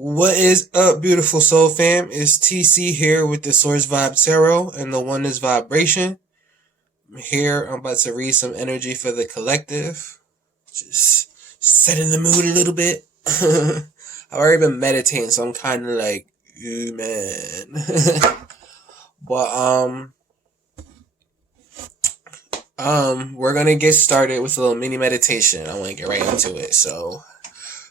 What is up, beautiful soul fam? It's TC here with the Source Vibe Tarot and the Oneness Vibration. Here, I'm about to read some energy for the collective. Just setting the mood a little bit. I've already been meditating, so I'm kind of like, ooh, man. but we're gonna get started with a little mini meditation. I want to get right into it. So,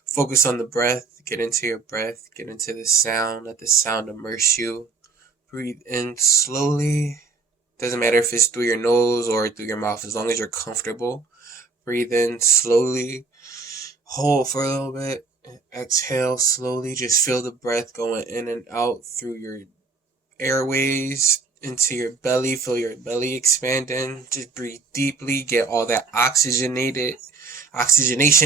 focus on the breath. Get into your breath. Get into the sound. Let the sound immerse you. Breathe in slowly. Doesn't matter if it's through your nose or through your mouth, as long as you're comfortable. Breathe in slowly. Hold for a little bit. Exhale slowly. Just feel the breath going in and out through your airways into your belly. Feel your belly expanding. Just breathe deeply. Get all that oxygenation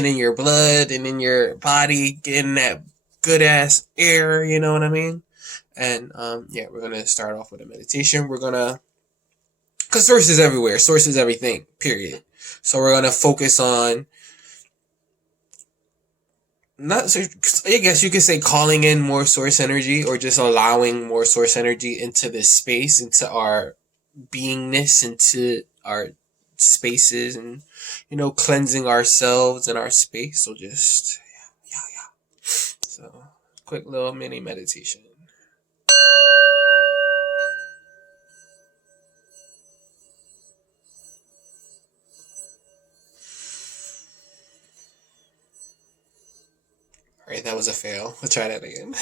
in your blood and in your body. Getting that good ass air. You know what I mean? And we're gonna start off with a meditation. Because source is everywhere, source is everything, period. So we're gonna focus on not. I guess you could say calling in more source energy, or just allowing more source energy into this space, into our beingness, into our spaces, and cleansing ourselves and our space. So just yeah. So quick little mini meditation. All right, that was a fail. Let's try that again.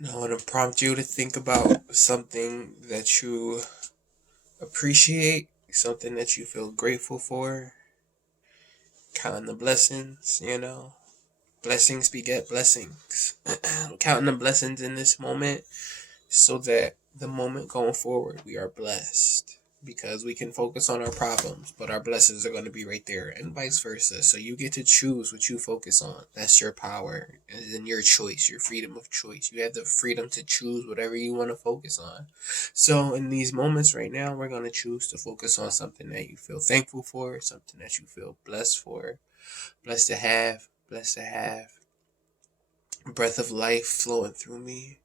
Now I want to prompt you to think about something that you appreciate, something that you feel grateful for, counting the blessings. Blessings beget blessings. Counting the blessings in this moment so that the moment going forward we are blessed. Because we can focus on our problems, but our blessings are going to be right there, and vice versa. So you get to choose what you focus on. That's your power and your choice, your freedom of choice. You have the freedom to choose whatever you want to focus on. So in these moments right now, we're going to choose to focus on something that you feel thankful for, something that you feel blessed for, blessed to have, breath of life flowing through me,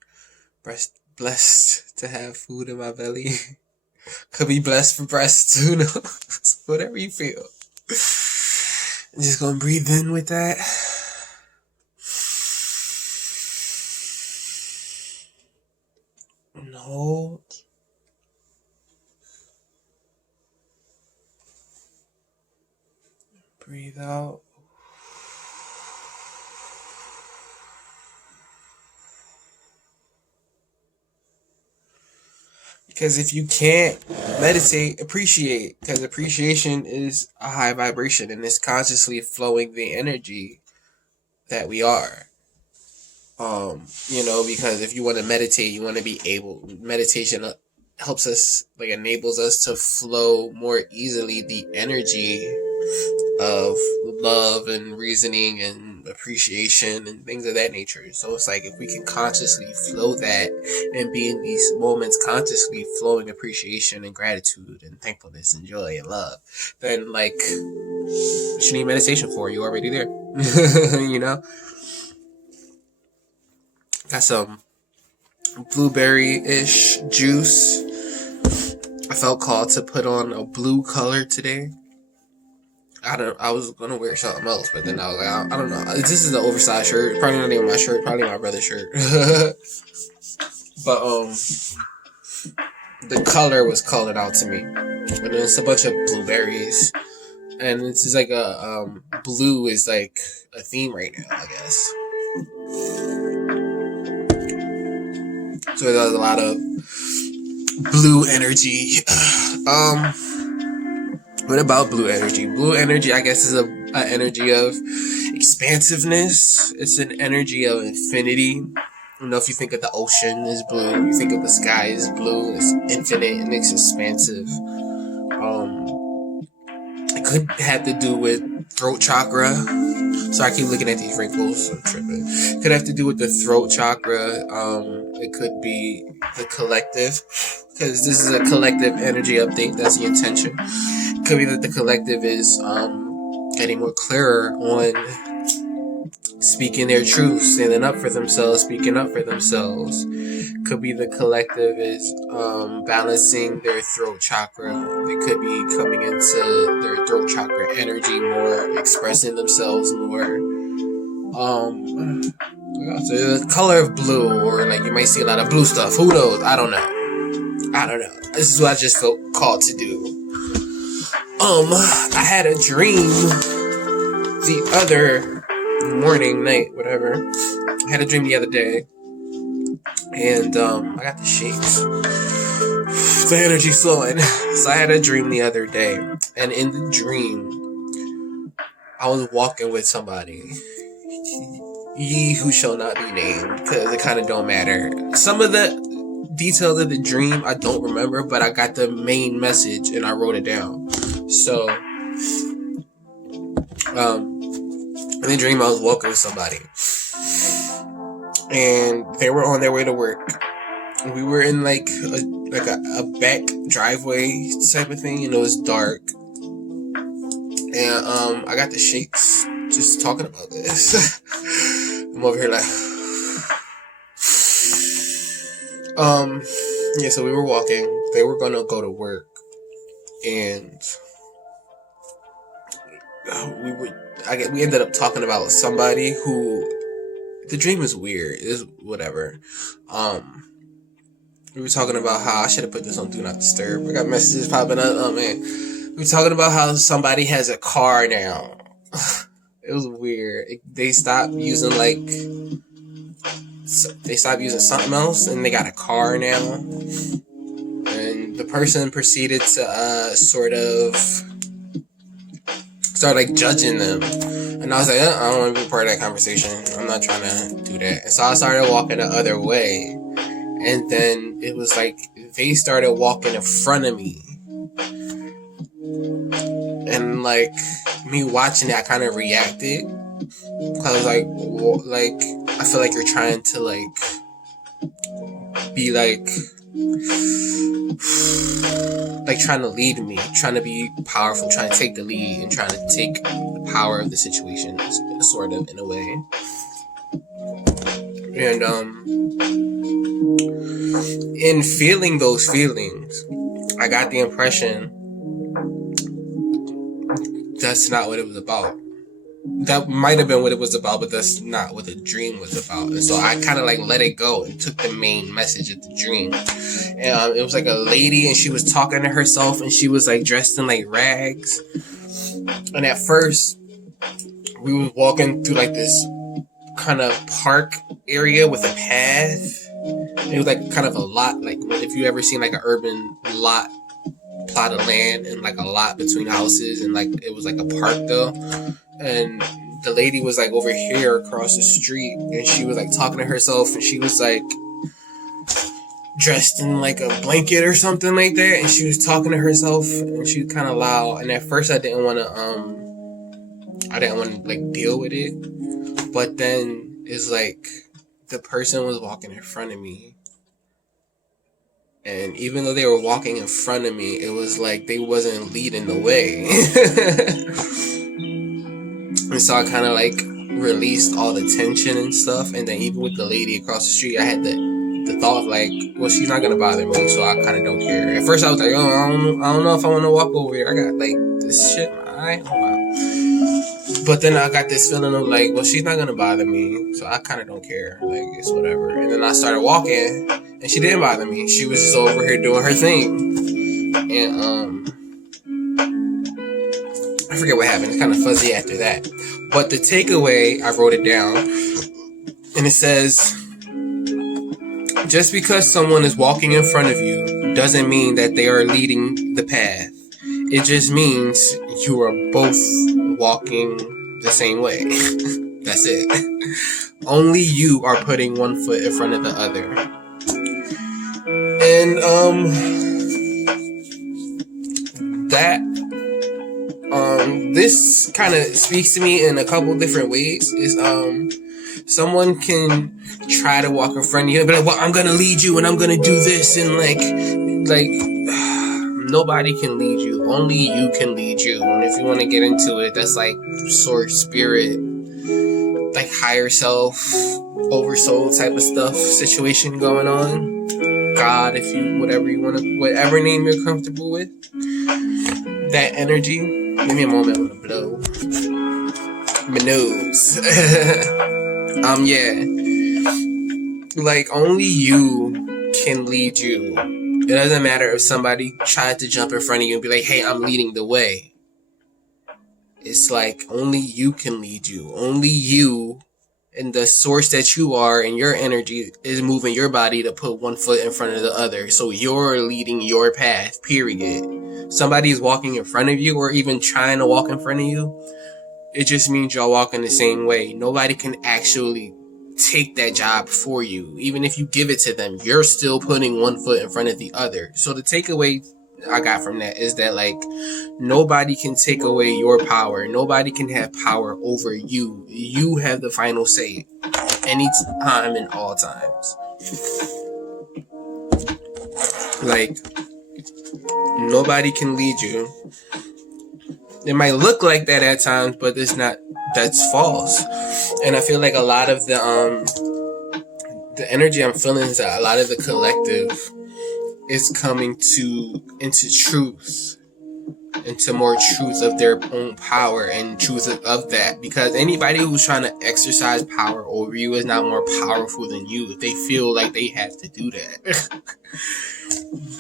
blessed to have food in my belly. Could be blessed for breasts, who knows? Whatever you feel. I'm just gonna breathe in with that. And hold. Breathe out. Because if you can't meditate, appreciate. Because appreciation is a high vibration and it's consciously flowing the energy that we are. Because if you want to meditate, you want to be able, meditation helps us, like enables us to flow more easily the energy of love and reasoning and appreciation and things of that nature. So it's like if we can consciously flow that and be in these moments consciously flowing appreciation and gratitude and thankfulness and joy and love, then like what you need meditation for? You're already there. Got some blueberry-ish juice. I felt called to put on a blue color today. I was gonna wear something else, but then I was like, I don't know. This is an oversized shirt. Probably not even my shirt. Probably my brother's shirt. But the color was colored out to me. And then it's a bunch of blueberries, and it's just like a blue is like a theme right now, I guess. So there's a lot of blue energy. What about blue energy? Blue energy, I guess, is an energy of expansiveness. It's an energy of infinity. If you think of the ocean as blue, you think of the sky as blue. It's infinite and it's expansive. It could have to do with throat chakra. So I keep looking at these wrinkles. I'm tripping. It could have to do with the throat chakra. It could be the collective, because this is a collective energy update. That's the intention. It could be that the collective is getting more clearer on speaking their truth, standing up for themselves, speaking up for themselves. Could be the collective is balancing their throat chakra. They could be coming into their throat chakra energy more, expressing themselves more. So the color of blue, or like you might see a lot of blue stuff. Who knows? I don't know. This is what I just felt called to do. I had a dream the other morning, night, whatever. I had a dream the other day, and I got the shakes. The energy flowing. So I had a dream the other day, and in the dream, I was walking with somebody. Ye who shall not be named, because it kind of don't matter. Some of the details of the dream I don't remember, but I got the main message and I wrote it down. So, in the dream I was walking with somebody, and they were on their way to work. We were in like a back driveway type of thing, and it was dark. And I got the shakes just talking about this. I'm over here like, yeah. So we were walking. They were gonna go to work, and we ended up talking about somebody who, the dream is weird. It's whatever. We were talking about how I should have put this on Do Not Disturb. I got messages popping up. Oh man, we were talking about how somebody has a car now. It was weird. They stopped using something else, and they got a car now. And the person proceeded to start like judging them. And I was like, I don't want to be part of that conversation. I'm not trying to do that. And so I started walking the other way. And then it was like they started walking in front of me. And like me watching it, I kind of reacted. Because I was like, I feel like you're trying to like be like trying to lead me, trying to be powerful, trying to take the lead and trying to take the power of the situation, sort of, in a way. And in feeling those feelings, I got the impression that's not what it was about. That might have been what it was about, but that's not what the dream was about. And so I kind of like let it go and took the main message of the dream. And it was like a lady, and she was talking to herself, and she was like dressed in like rags. And at first, we were walking through like this kind of park area with a path. It was like kind of a lot, like if you ever seen like an urban lot, plot of land, and like a lot between houses, and like it was like a park though. And the lady was like over here across the street, and she was like talking to herself, and she was like dressed in like a blanket or something like that, and she was talking to herself, and she was kind of loud. And at first I didn't want to like deal with it, but then it's like the person was walking in front of me, and even though they were walking in front of me, it was like they wasn't leading the way. And so I kind of like released all the tension and stuff. And then even with the lady across the street, I had the thought of like, well, she's not gonna bother me, so I kind of don't care. At first I was like, oh, I don't know if I want to walk over here. I got like this shit in my eye. Oh, wow. But then I got this feeling of like, well, she's not gonna bother me, so I kind of don't care. Like, it's whatever. And then I started walking, and she didn't bother me. She was just over here doing her thing. And I forget what happened. It's kind of fuzzy after that. But the takeaway, I wrote it down, and it says, just because someone is walking in front of you doesn't mean that they are leading the path. It just means you are both walking the same way. That's it. Only you are putting one foot in front of the other. And this kind of speaks to me in a couple different ways. Is someone can try to walk in front of you and be like, well, I'm gonna lead you and I'm gonna do this, and like nobody can lead you. Only you can lead you. And if you want to get into it, that's like source, spirit, like higher self, oversoul type of stuff situation going on. God, if you whatever name you're comfortable with. That energy. Give me a moment, I'm gonna blow my nose. Yeah. Like, only you can lead you. It doesn't matter if somebody tried to jump in front of you and be like, hey, I'm leading the way. It's like, only you can lead you. Only you and the source that you are and your energy is moving your body to put one foot in front of the other. So you're leading your path, period. Somebody's walking in front of you or even trying to walk in front of you. It just means y'all walking the same way. Nobody can actually take that job for you. Even if you give it to them, you're still putting one foot in front of the other. So the takeaway I got from that is that, like, nobody can take away your power. Nobody can have power over you. You have the final say anytime and all times. Like, nobody can lead you. It might look like that at times, but it's not. That's false. And I feel like a lot of the energy I'm feeling is that a lot of the collective is coming into truth, into more truth of their own power and truth of that. Because anybody who's trying to exercise power over you is not more powerful than you if they feel like they have to do that.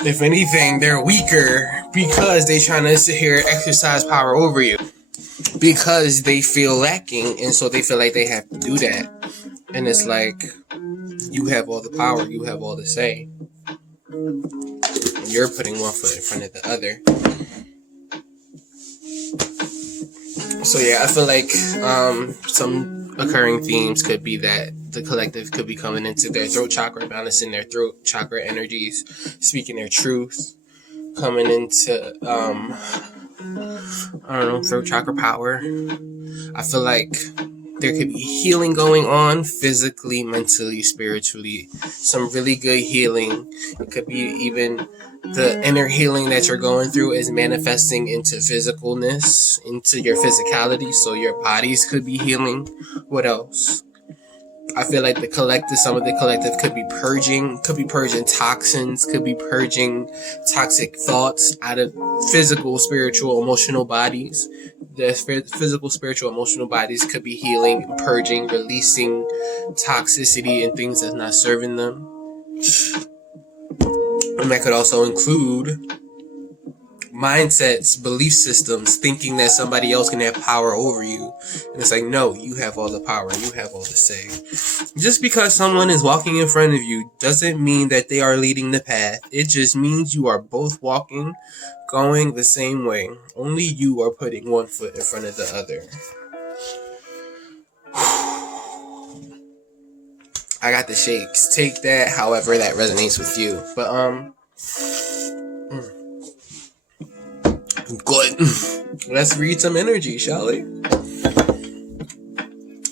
If anything, they're weaker because they're trying to sit here and exercise power over you. Because they feel lacking, and so they feel like they have to do that. And it's like, you have all the power, you have all the say. You're putting one foot in front of the other. So yeah, I feel like some occurring themes could be that the collective could be coming into their throat chakra, balancing their throat chakra energies, speaking their truth, coming into throat chakra power. I feel like there could be healing going on physically, mentally, spiritually. Some really good healing. It could be even the inner healing that you're going through is manifesting into physicalness, into your physicality. So your bodies could be healing. What else? I feel like some of the collective could be purging toxins, could be purging toxic thoughts out of physical, spiritual, emotional bodies. The physical, spiritual, emotional bodies could be healing, purging, releasing toxicity and things that's not serving them. And that could also include mindsets, belief systems, thinking that somebody else can have power over you. And it's like, no, you have all the power, you have all the say. Just because someone is walking in front of you doesn't mean that they are leading the path. It just means you are both going the same way. Only you are putting one foot in front of the other. I got the shakes. Take that however that resonates with you. But good. Let's read some energy, shall we?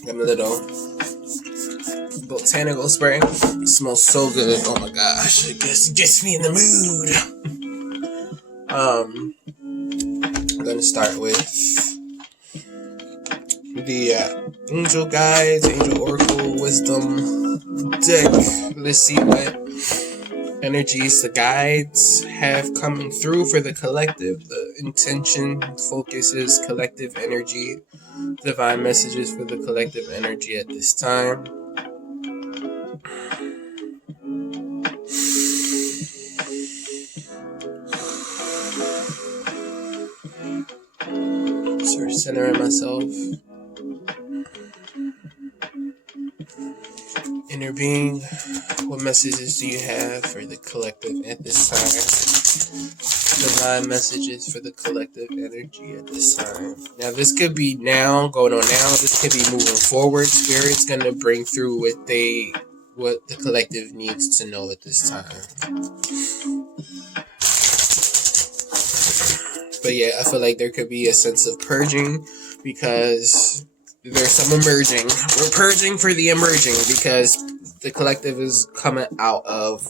Got a little botanical spray. It smells so good. Oh my gosh. It gets me in the mood. I'm gonna start with the Angel Guides, Angel Oracle Wisdom deck. Let's see what energies the guides have coming through for the collective. The intention, focus is collective energy. Divine messages for the collective energy at this time. Start centering myself. Inner being, what messages do you have for the collective at this time? Divine messages for the collective energy at this time. Now, this could be going on now. This could be moving forward. Spirit's gonna bring through what the collective needs to know at this time. But yeah, I feel like there could be a sense of purging because there's some emerging. We're purging for the emerging because the collective is coming out of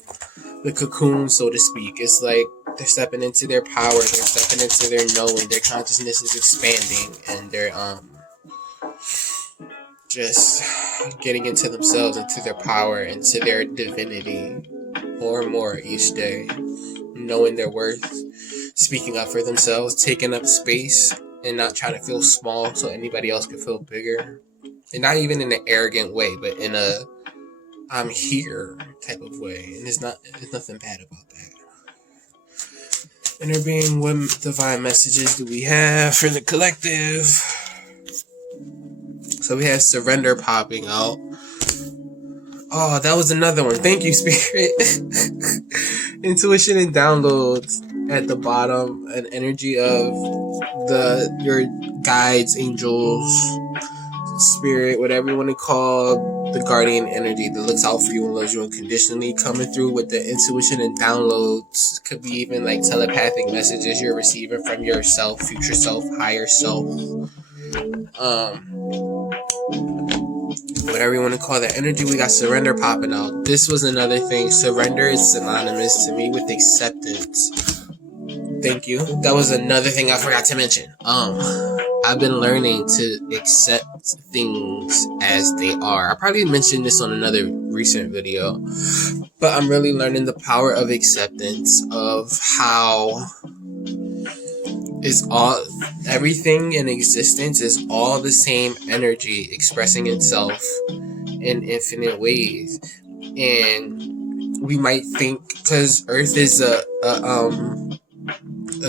the cocoon, so to speak. It's like they're stepping into their power, they're stepping into their knowing, their consciousness is expanding, and they're just getting into themselves, into their power, into their divinity more and more each day, knowing their worth, speaking up for themselves, taking up space, and not trying to feel small so anybody else can feel bigger. And not even in an arrogant way, but in a I'm here type of way. And there's nothing bad about that. Inner being, what divine messages do we have for the collective? So we have surrender popping out. Oh, that was another one. Thank you, Spirit. Intuition and downloads at the bottom. An energy of your guides, angels, spirit, whatever you want to call the guardian energy that looks out for you and loves you unconditionally, coming through with the intuition and downloads. Could be even like telepathic messages you're receiving from yourself, future self, higher self. Whatever you want to call that energy. We got surrender popping out. This was another thing. Surrender is synonymous to me with acceptance. Thank you. That was another thing I forgot to mention. I've been learning to accept things as they are. I probably mentioned this on another recent video, but I'm really learning the power of acceptance, of how everything in existence is all the same energy expressing itself in infinite ways. And we might think, because Earth is a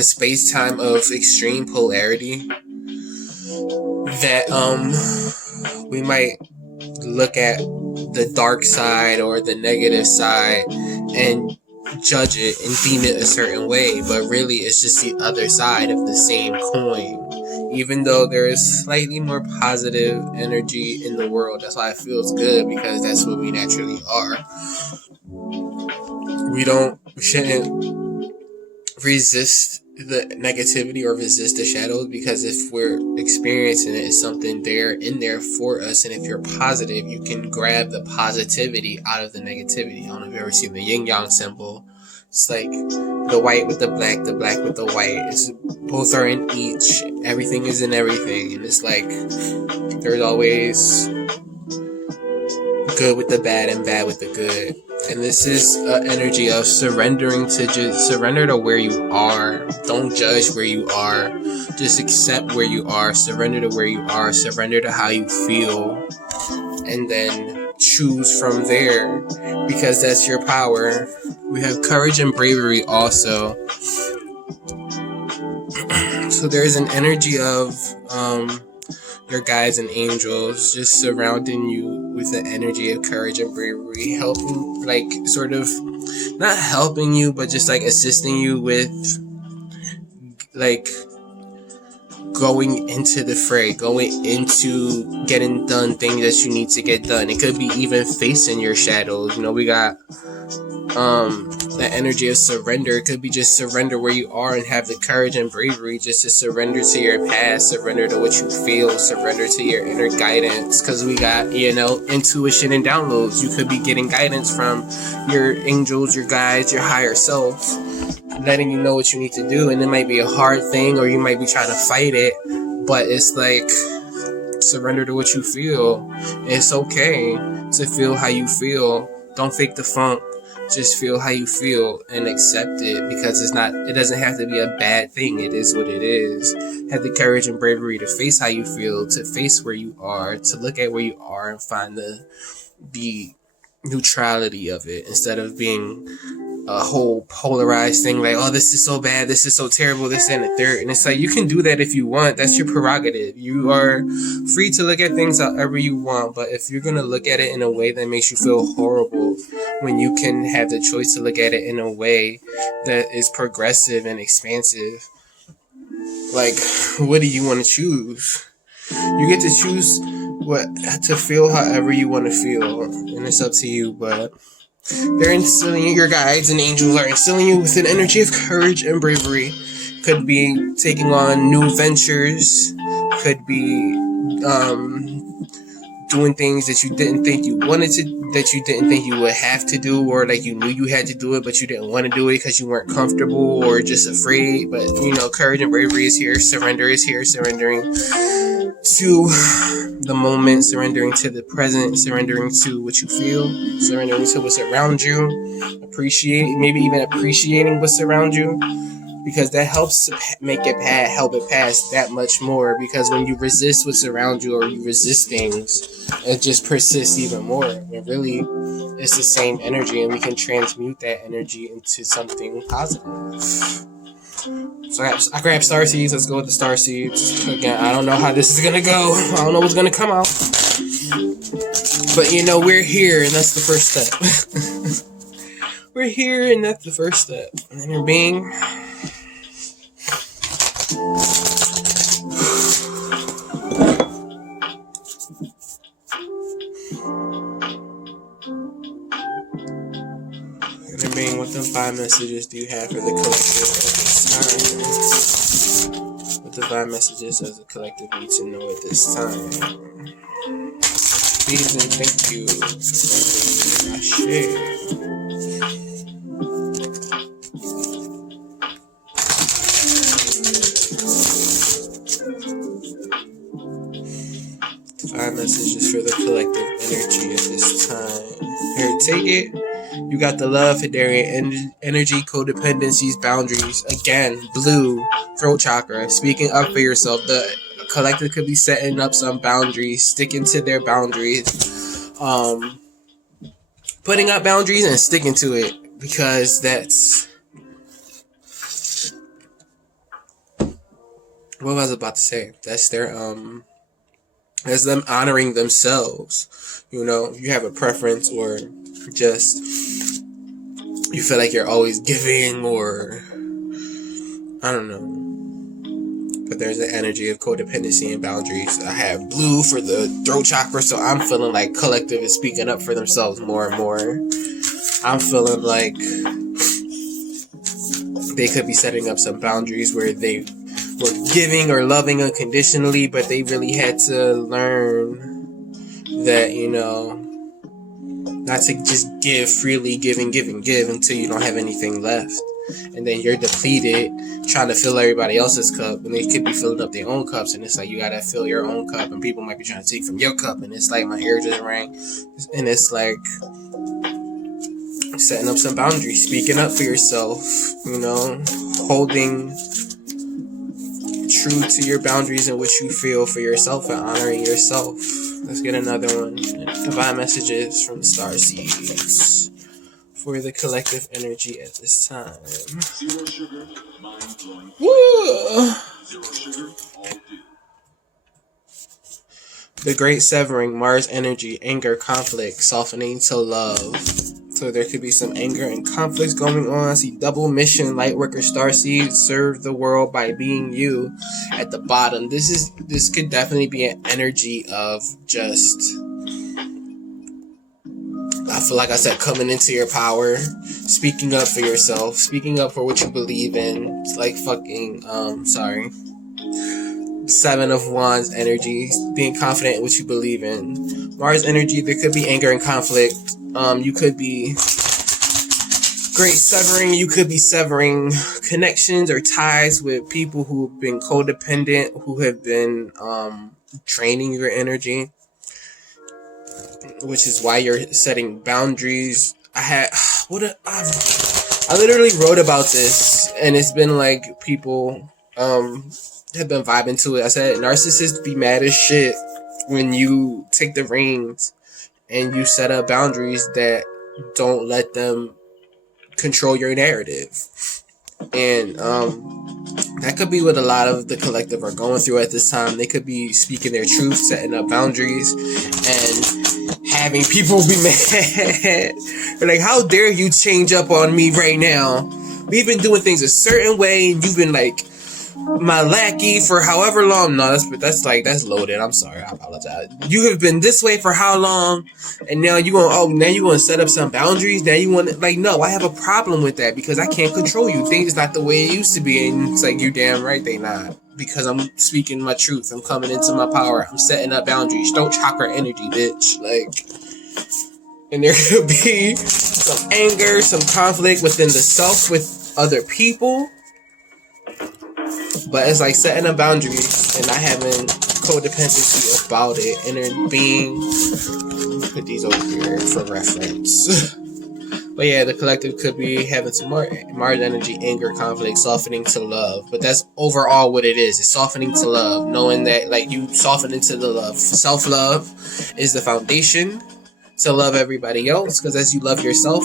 space-time of extreme polarity, that we might look at the dark side or the negative side and judge it and deem it a certain way, but really it's just the other side of the same coin. Even though there is slightly more positive energy in the world, that's why it feels good, because that's what we naturally are. We shouldn't resist the negativity or resist the shadows, because if we're experiencing it, it's something in there for us. And if you're positive, you can grab the positivity out of the negativity. I don't know if you've ever seen the yin yang symbol. It's like the white with the black with the white. Both are in each. Everything is in everything. And it's like there's always good with the bad and bad with the good. And this is an energy of surrendering to just surrender to where you are. Don't judge where you are. Just accept where you are. Surrender to where you are. Surrender to how you feel. And then choose from there, because that's your power. We have courage and bravery also. So there's an energy of your guides and angels just surrounding you with the energy of courage and bravery, helping, like, sort of, not helping you, but just like assisting you with, like, going into the fray, going into getting done things that you need to get done. It could be even facing your shadows. You know, we got that energy of surrender. It could be just surrender where you are and have the courage and bravery just to surrender to your past, surrender to what you feel, surrender to your inner guidance. Because we got, you know, intuition and downloads. You could be getting guidance from your angels, your guides, your higher self, letting you know what you need to do. And it might be a hard thing, or you might be trying to fight it, but it's like, surrender to what you feel. It's okay to feel how you feel. Don't fake the funk. Just feel how you feel and accept it, because it doesn't have to be a bad thing. It is what it is. Have the courage and bravery to face how you feel, to face where you are, to look at where you are and find the neutrality of it, instead of being a whole polarized thing like, oh, this is so bad, this is so terrible, this and the third. And it's like, you can do that if you want. That's your prerogative. You are free to look at things however you want, but if you're going to look at it in a way that makes you feel horrible, when you can have the choice to look at it in a way that is progressive and expansive, like, what do you want to choose? You get to choose what to feel however you want to feel, and it's up to you. But they're instilling you, your guides and angels are instilling you with an energy of courage and bravery. Could be taking on new ventures, could be doing things that you didn't think you wanted to, that you didn't think you would have to do, or like you knew you had to do it but you didn't want to do it because you weren't comfortable or just afraid. But you know, courage and bravery is here. Surrender is here. Surrendering to the moment, surrendering to the present, surrendering to what you feel, surrendering to what's around you, maybe even appreciating what's around you, because that helps to help it pass that much more. Because when you resist what's around you, or you resist things, it just persists even more. And really, it's the same energy, and we can transmute that energy into something positive. So I grabbed star seeds. Let's go with the star seeds. Again, I don't know how this is gonna go. I don't know what's gonna come out. But you know, we're here, and that's the first step. We're here, and that's the first step. Inner being. Inner being, what the 5 messages do you have for the collective at this time? What the 5 messages does the collective need to know at this time? Please and thank you. Cashapp. Messages for the collective energy at this time. Here, take it. You got the love, Hidarian energy, codependencies, boundaries. Again, blue, throat chakra, speaking up for yourself. The collective could be setting up some boundaries, sticking to their boundaries, putting up boundaries and sticking to it, because that's what I was about to say. That's their as them honoring themselves. You know, you have a preference, or just you feel like you're always giving, or I don't know. But there's an energy of codependency and boundaries. I have blue for the throat chakra, so I'm feeling like collective is speaking up for themselves more and more. I'm feeling like they could be setting up some boundaries where they were giving or loving unconditionally, but they really had to learn that, you know, not to just give freely, give until you don't have anything left. and then you're depleted trying to fill everybody else's cup, and they could be filling up their own cups, and it's like you gotta fill your own cup, and people might be trying to take from your cup, and it's like my ear just rang, and it's like setting up some boundaries, speaking up for yourself, you know, holding true to your boundaries and what you feel for yourself and honoring yourself. Let's get another one. Divine messages from the star seeds for the collective energy at this time. Woo! The great severing, Mars energy, anger, conflict, softening to love. So there could be some anger and conflicts going on. I see double mission, light worker, starseed, serve the world by being you at the bottom. This could definitely be an energy of just, I feel like I said, coming into your power, speaking up for yourself, speaking up for what you believe in. It's like fucking, Seven of Wands energy, being confident in what you believe in. Mars energy, there could be anger and conflict. You could be great severing. You could be severing connections or ties with people who've been codependent, who have been draining your energy, which is why you're setting boundaries. I literally wrote about this, and it's been like people have been vibing to it. I said narcissists be mad as shit when you take the reins and you set up boundaries that don't let them control your narrative. And that could be what a lot of the collective are going through at this time. They could be speaking their truth, setting up boundaries, and having people be mad. They're like, how dare you change up on me right now? We've been doing things a certain way, and you've been like my lackey for however long. No, that's loaded. I'm sorry, I apologize. You have been this way for how long, and now you gonna set up some boundaries. Now you want to, like, no, I have a problem with that because I can't control you. Things not the way it used to be, and it's like, you damn right they not, because I'm speaking my truth. I'm coming into my power. I'm setting up boundaries. Don't chakra energy, bitch. Like, and there could be some anger, some conflict within the self with other people. But it's like setting up boundaries and not having codependency about it. Inner being. Put these over here for reference. But yeah, the collective could be having some more Mars energy, anger, conflict, softening to love. But that's overall what it is. It's softening to love. Knowing that, like, you soften into the love. Self-love is the foundation to love everybody else. Because as you love yourself,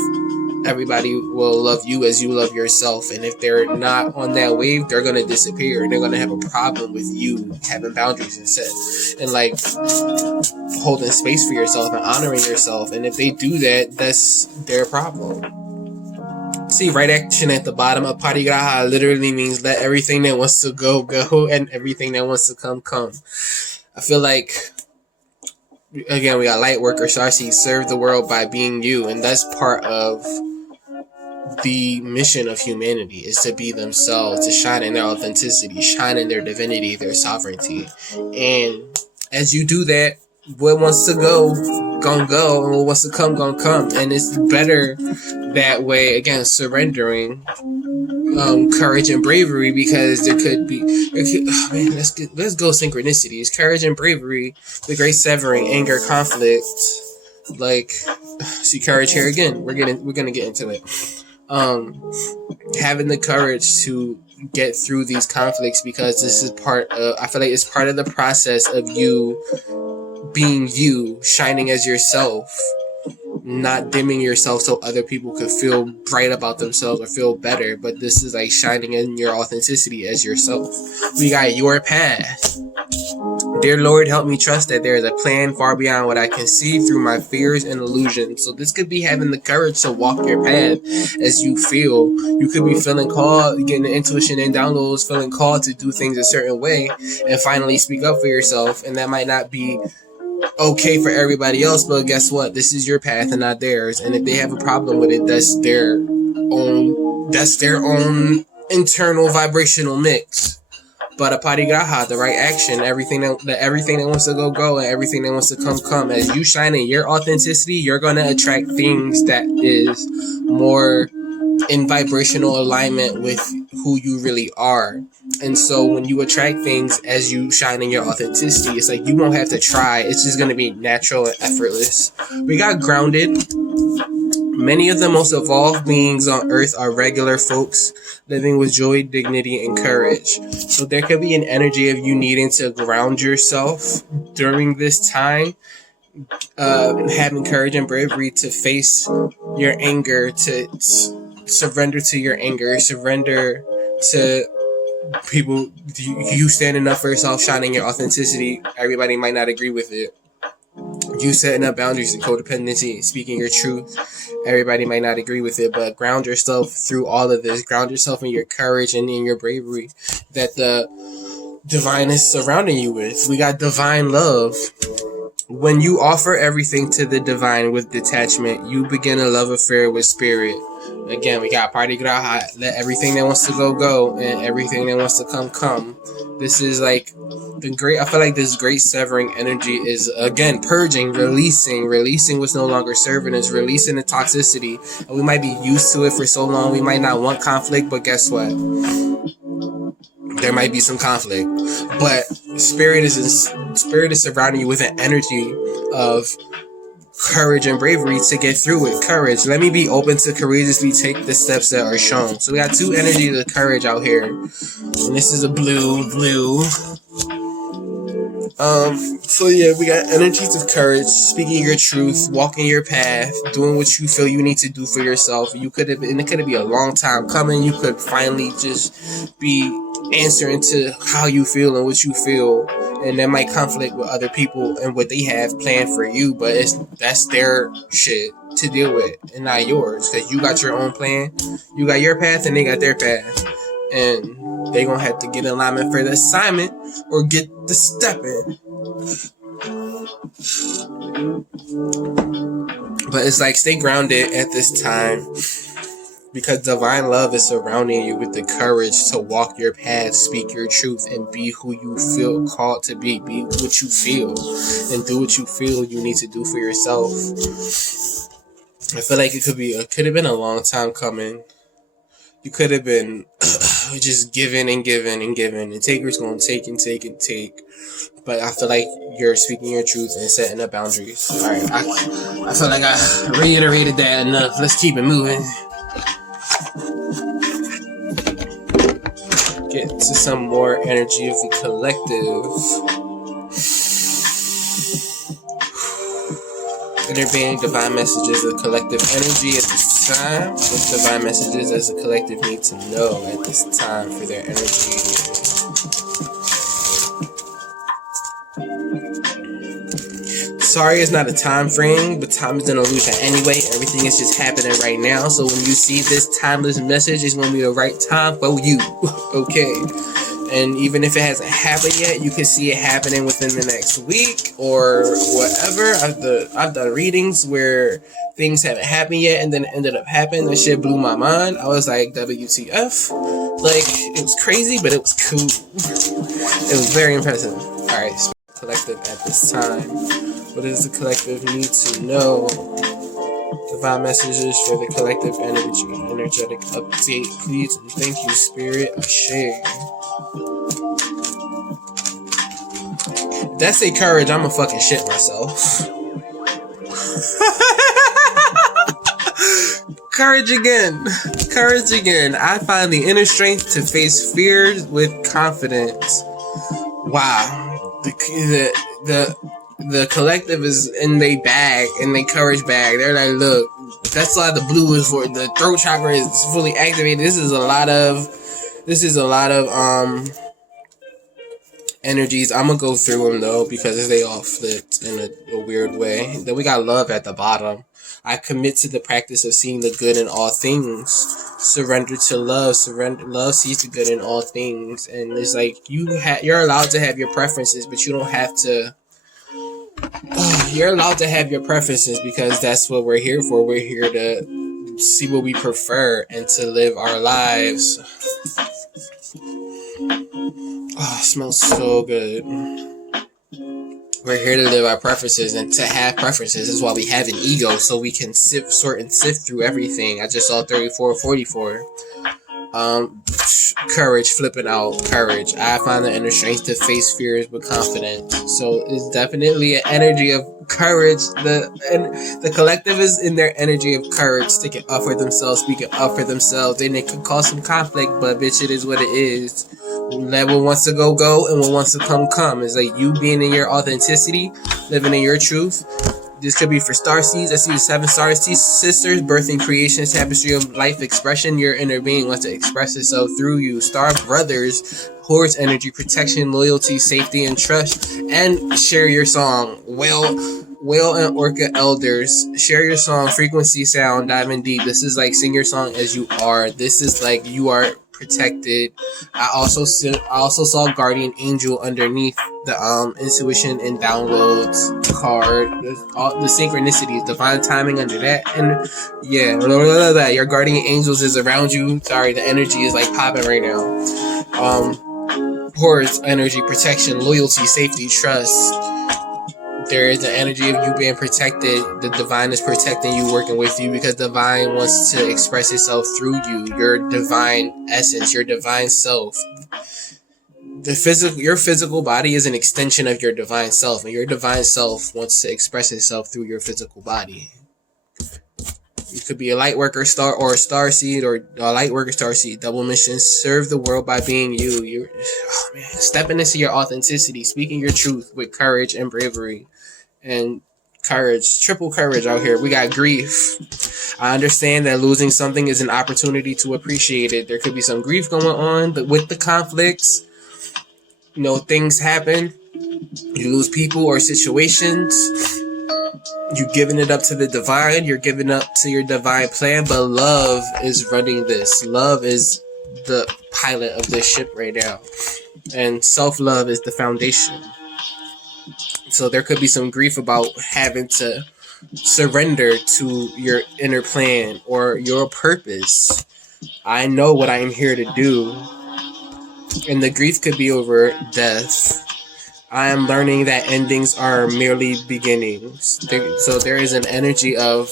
everybody will love you as you love yourself. And if they're not on that wave, they're going to disappear. They're going to have a problem with you having boundaries and set, and like holding space for yourself and honoring yourself. And if they do that, that's their problem. See, right action at the bottom of Parigraha literally means let everything that wants to go, go, and everything that wants to come, come. I feel like, again, we got light worker, Sarsi, serve the world by being you. And that's part of the mission of humanity, is to be themselves, to shine in their authenticity, shine in their divinity, their sovereignty. And as you do that, what wants to go, gonna go, and what wants to come, gonna come. And it's better that way, again, surrendering, courage and bravery, because let's go synchronicities, courage and bravery, the great severing, anger, conflict, like, see courage here again, we're gonna get into it. Having the courage to get through these conflicts, because this is I feel like it's part of the process of you being you, shining as yourself, not dimming yourself so other people could feel bright about themselves or feel better. But this is like shining in your authenticity as yourself. We got your path. Dear Lord, help me trust that there is a plan far beyond what I can see through my fears and illusions. So this could be having the courage to walk your path as you feel. You could be feeling called, getting the intuition and downloads, feeling called to do things a certain way, and finally speak up for yourself. And that might not be okay for everybody else, but guess what? This is your path and not theirs. And if they have a problem with it, that's their own internal vibrational mix. But a parigraha, the right action, everything that wants to go, and everything that wants to come. As you shine in your authenticity, you're gonna attract things that is more in vibrational alignment with who you really are. And so when you attract things as you shine in your authenticity, it's like you won't have to try. It's just going to be natural and effortless. We got grounded. Many of the most evolved beings on earth are regular folks living with joy, dignity, and courage. So there could be an energy of you needing to ground yourself during this time, having courage and bravery to face your anger, to surrender to your anger, surrender to people, you standing up for yourself, shining your authenticity. Everybody might not agree with it. You setting up boundaries and codependency, speaking your truth. Everybody might not agree with it, but ground yourself through all of this. Ground yourself in your courage and in your bravery that the divine is surrounding you with. We got divine love. When you offer everything to the divine with detachment, you begin a love affair with spirit. Again, we got party girl hot. Let everything that wants to go, and everything that wants to come. This is like I feel like this great severing energy is, again, purging, releasing what's no longer serving us, releasing the toxicity. And we might be used to it for so long, we might not want conflict, but guess what? There might be some conflict, but spirit is surrounding you with an energy of courage and bravery to get through it. Courage. Let me be open to courageously take the steps that are shown. So we got two energies of courage out here, and this is a blue. So yeah, we got energies of courage, speaking your truth, walking your path, doing what you feel you need to do for yourself. It could be a long time coming. You could finally just be answering to how you feel and what you feel, and that might conflict with other people and what they have planned for you, but that's their shit to deal with and not yours, because you got your own plan, you got your path, and they got their path, and they gonna have to get in alignment for the assignment or get the step in. But it's like, stay grounded at this time, because divine love is surrounding you with the courage to walk your path, speak your truth, and be who you feel called to be. Be what you feel and do what you feel you need to do for yourself. I feel like it could have been a long time coming. You could have been just giving and taker's going to take and take. But I feel like you're speaking your truth and setting up boundaries. Alright, I feel like I reiterated that enough. Let's keep it moving. Get to some more energy of the collective. Inner being, divine messages, the collective energy at this time. What divine messages does the collective need to know at this time for their energy? Sorry, it's not a time frame, but time is an illusion anyway. Everything is just happening right now. So when you see this timeless message, it's going to be the right time for you. Okay. And even if it hasn't happened yet, you can see it happening within the next week or whatever. I've done readings where things haven't happened yet and then it ended up happening. That shit blew my mind. I was like, WTF? Like, it was crazy, but it was cool. It was very impressive. Alright, collective at this time. What does the collective need to know? Divine messages for the collective energy. Energetic update, please, and thank you, Spirit. Ashe. If that say courage, I'ma fucking shit myself. Courage again. I find the inner strength to face fears with confidence. Wow. The collective is in their bag, in their courage bag. They're like, look, that's why the blue is for the throat chakra is fully activated. This is a lot of energies. I'm gonna go through them though, because they all flipped in a weird way. Then we got love at the bottom. I commit to the practice of seeing the good in all things. Surrender to love. Love sees the good in all things, and it's like you're allowed to have your preferences, but you don't have to. You're allowed to have your preferences, because that's what we're here for. We're here to see what we prefer and to live our lives. Oh, it smells so good. We're here to live our preferences, and to have preferences is why we have an ego, so we can sort and sift through everything. I just saw 3444. Courage, flipping out, courage. I find the inner strength to face fears with confidence. So it's definitely an energy of courage. The collective is in their energy of courage, sticking up for themselves, speaking up for themselves. And it could cause some conflict, but bitch, it is what it is. Let what wants to go, and what wants to come. It's like you being in your authenticity, living in your truth. This could be for star seeds. I see the 7 star sisters, birthing creation, tapestry of life expression. Your inner being wants to express itself through you. Star brothers, horse energy, protection, loyalty, safety, and trust. And share your song. Whale and Orca elders, share your song, frequency, sound, dive in deep. This is like sing your song as you are. This is like you are protected. I also saw guardian angel underneath the intuition and downloads card. The synchronicities, divine timing under that, and yeah, your guardian angels is around you. Sorry, the energy is like popping right now. Horse energy, protection, loyalty, safety, trust. There is the energy of you being protected. The divine is protecting you, working with you, because divine wants to express itself through you. Your divine essence, your divine self. Your physical body is an extension of your divine self, and your divine self wants to express itself through your physical body. You could be a light worker star or a star seed, or a light worker star seed. Double mission: serve the world by being you. Stepping into your authenticity, speaking your truth with courage and bravery. And courage, triple courage out here. We got grief. I understand that losing something is an opportunity to appreciate it. There could be some grief going on, but with the conflicts, things happen. You lose people or situations. You're giving it up to the divine. You're giving up to your divine plan, but love is running this. Love is the pilot of this ship right now. And self-love is the foundation. So there could be some grief about having to surrender to your inner plan or your purpose. I know what I am here to do. And the grief could be over death. I am learning that endings are merely beginnings. So there is an energy of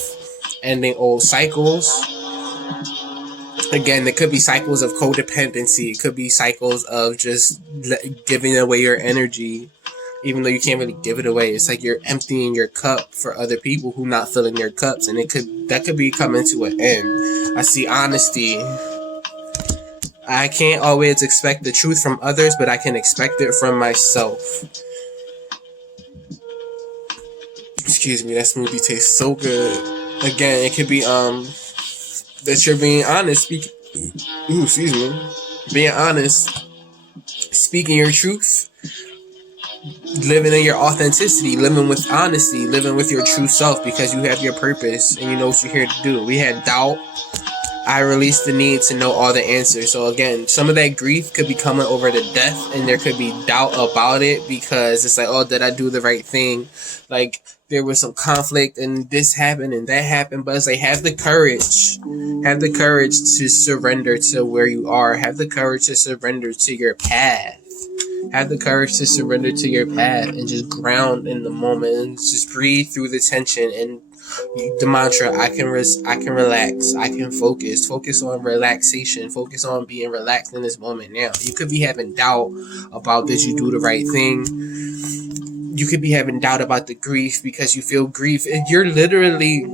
ending old cycles. Again, there could be cycles of codependency. It could be cycles of just giving away your energy. Even though you can't really give it away, it's like you're emptying your cup for other people who not filling their cups, and that could be coming to an end. I see honesty. I can't always expect the truth from others, but I can expect it from myself. Excuse me, that smoothie tastes so good. Again, it could be that you're being honest. Being honest, speaking your truth. Living in your authenticity, living with honesty, living with your true self, because you have your purpose and you know what you're here to do. We had doubt. I released the need to know all the answers. So again, some of that grief could be coming over the death, and there could be doubt about it, because it's like, oh, did I do the right thing? Like, there was some conflict and this happened and that happened, but it's like, have the courage to surrender to where you are. Have the courage to surrender to your path. Have the courage to surrender to your path and just ground in the moment and just breathe through the tension. And the mantra, I can relax, I can focus on relaxation, focus on being relaxed in this moment now. You could be having doubt about, did you do the right thing? You could be having doubt about the grief because you feel grief, and you're literally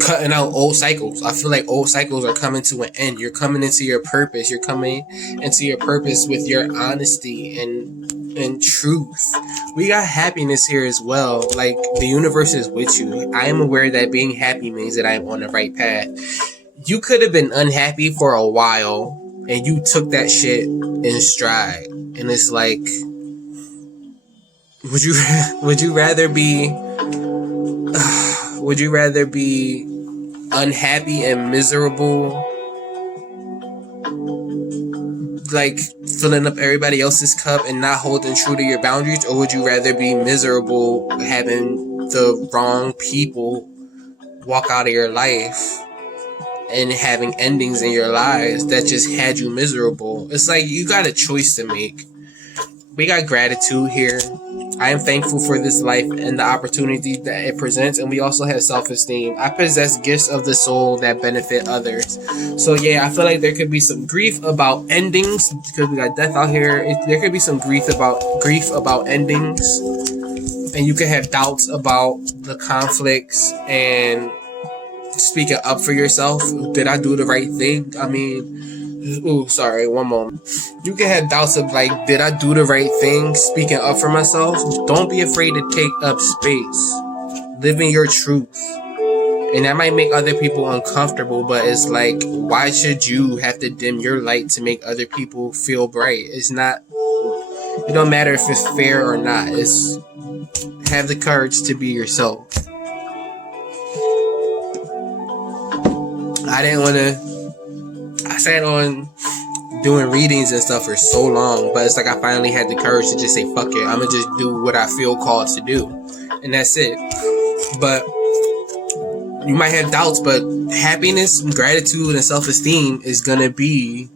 cutting out old cycles. I feel like old cycles are coming to an end. You're coming into your purpose. You're coming into your purpose with your honesty and truth. We got happiness here as well. Like, the universe is with you. I am aware that being happy means that I am on the right path. You could have been unhappy for a while, and you took that shit in stride. And it's like, would you rather be unhappy and miserable, like filling up everybody else's cup and not holding true to your boundaries? Or would you rather be miserable having the wrong people walk out of your life and having endings in your lives that just had you miserable? It's like, you got a choice to make. we got gratitude here. I am thankful for this life and the opportunity that it presents, and we also have self-esteem. I possess gifts of the soul that benefit others. So yeah, I feel like there could be some grief about endings because we got death out here. There could be some grief about endings, and you could have doubts about the conflicts and speaking up for yourself. Did I do the right thing? I mean, sorry, one moment. You can have doubts of like, did I do the right thing? Speaking up for myself. Don't be afraid to take up space. Live in your truth. And that might make other people uncomfortable, but it's like, why should you have to dim your light to make other people feel bright? It's not, it don't matter if it's fair or not. It's have the courage to be yourself. I sat on doing readings and stuff for so long, but it's like I finally had the courage to just say, fuck it, I'm gonna just do what I feel called to do. And that's it. But you might have doubts, but happiness, gratitude, and self-esteem is gonna be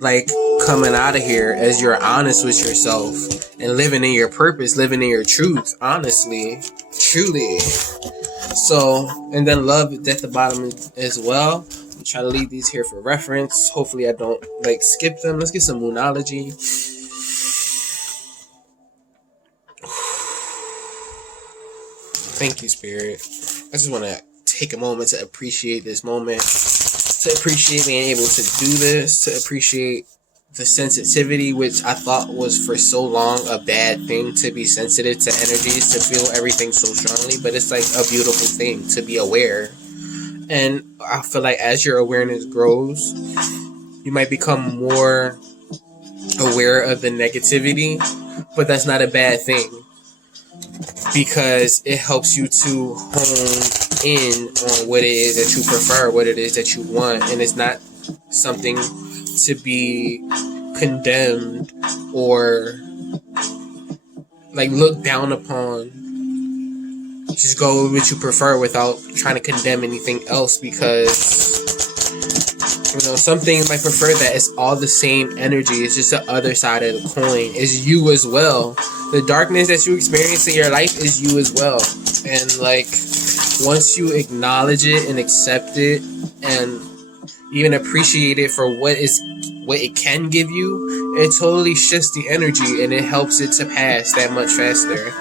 like coming out of here as you're honest with yourself and living in your purpose, living in your truth, honestly, truly. So, and then love is at the bottom as well. I'm trying to leave these here for reference. Hopefully I don't like skip them. Let's get some moonology. Thank you, Spirit. I just want to take a moment to appreciate this moment, to appreciate being able to do this, to appreciate the sensitivity, which I thought was for so long a bad thing, to be sensitive to energies, to feel everything so strongly, but it's like a beautiful thing to be aware. And I feel like as your awareness grows, you might become more aware of the negativity, but that's not a bad thing because it helps you to hone in on what it is that you prefer, what it is that you want, and it's not something to be condemned or like looked down upon. Just go with what you prefer without trying to condemn anything else, because some things might prefer that it's all the same energy. It's just the other side of the coin. It's you as well. The darkness that you experience in your life is you as well. And like once you acknowledge it and accept it and even appreciate it for what it can give you, it totally shifts the energy and it helps it to pass that much faster.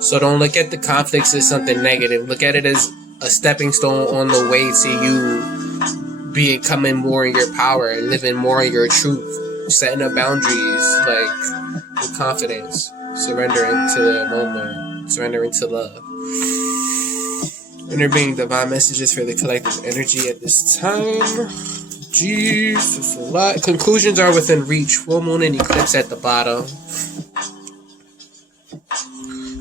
So don't look at the conflicts as something negative. Look at it as a stepping stone on the way to you becoming more in your power, living more in your truth, setting up boundaries, like with confidence, surrendering to the moment, surrendering to love. Inner being divine messages for the collective energy at this time. Jesus, a lot. Conclusions are within reach. Full moon and eclipse at the bottom.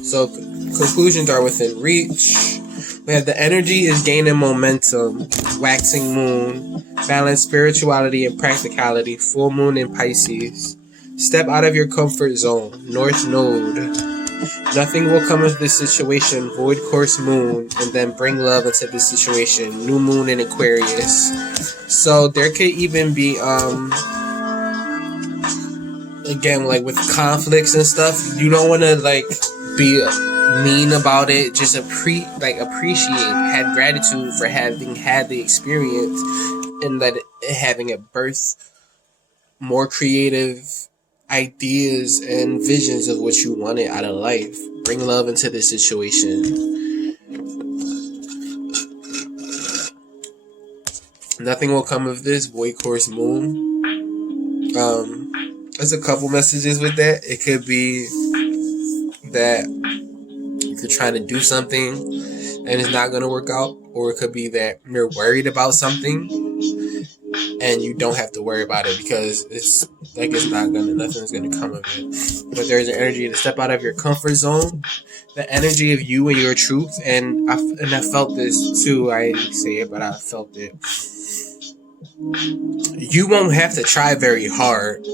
So conclusions are within reach. We have the energy is gaining momentum. Waxing moon. Balance spirituality and practicality. Full moon in Pisces. Step out of your comfort zone. North node. Nothing will come of this situation. Void course moon. And then bring love into this situation. New moon in Aquarius. So there could even be again, like with conflicts and stuff, you don't want to like be mean about it. Just appreciate, have gratitude for having had the experience, and that having it birth more creative ideas and visions of what you wanted out of life. Bring love into this situation. Nothing will come of this. Void course moon. There's a couple messages with that. It could be that you're trying to do something and it's not going to work out, or it could be that you're worried about something and you don't have to worry about it because it's like nothing's gonna come of it. But there's an energy to step out of your comfort zone, the energy of you and your truth, and I felt this too. I didn't say it, but I felt it. You won't have to try very hard.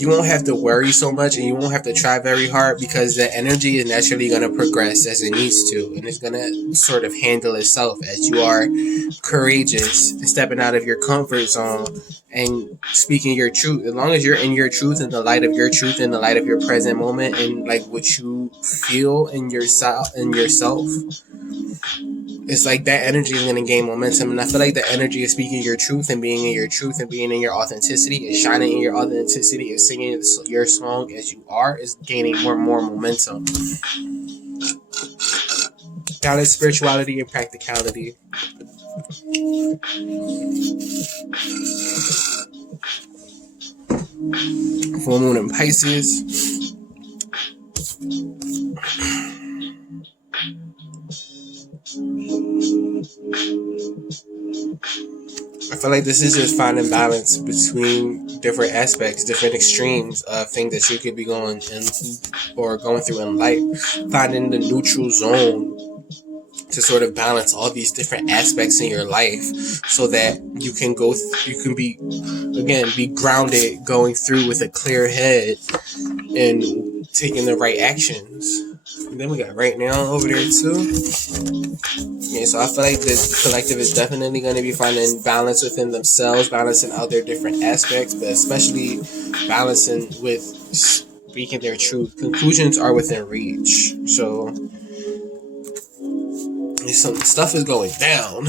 you won't have to worry so much, and you won't have to try very hard, because the energy is naturally going to progress as it needs to, and it's going to sort of handle itself as you are courageous and stepping out of your comfort zone and speaking your truth. As long as you're in your truth, and the light of your truth, and the light of your present moment, and like what you feel in yourself, it's like that energy is going to gain momentum. And I feel like the energy of speaking your truth and being in your truth and being in your authenticity and shining in your authenticity and singing your song as you are is gaining more and more momentum. Balance spirituality and practicality. Full moon in Pisces. I feel like this is just finding balance between different aspects, different extremes of things that you could be going in or going through in life. Finding the neutral zone to sort of balance all these different aspects in your life, so that you can be grounded, going through with a clear head and taking the right actions. And then we got right now over there too. Yeah, so I feel like the collective is definitely going to be finding balance within themselves, balancing out their different aspects, but especially balancing with speaking their truth. Conclusions are within reach. So some stuff is going down.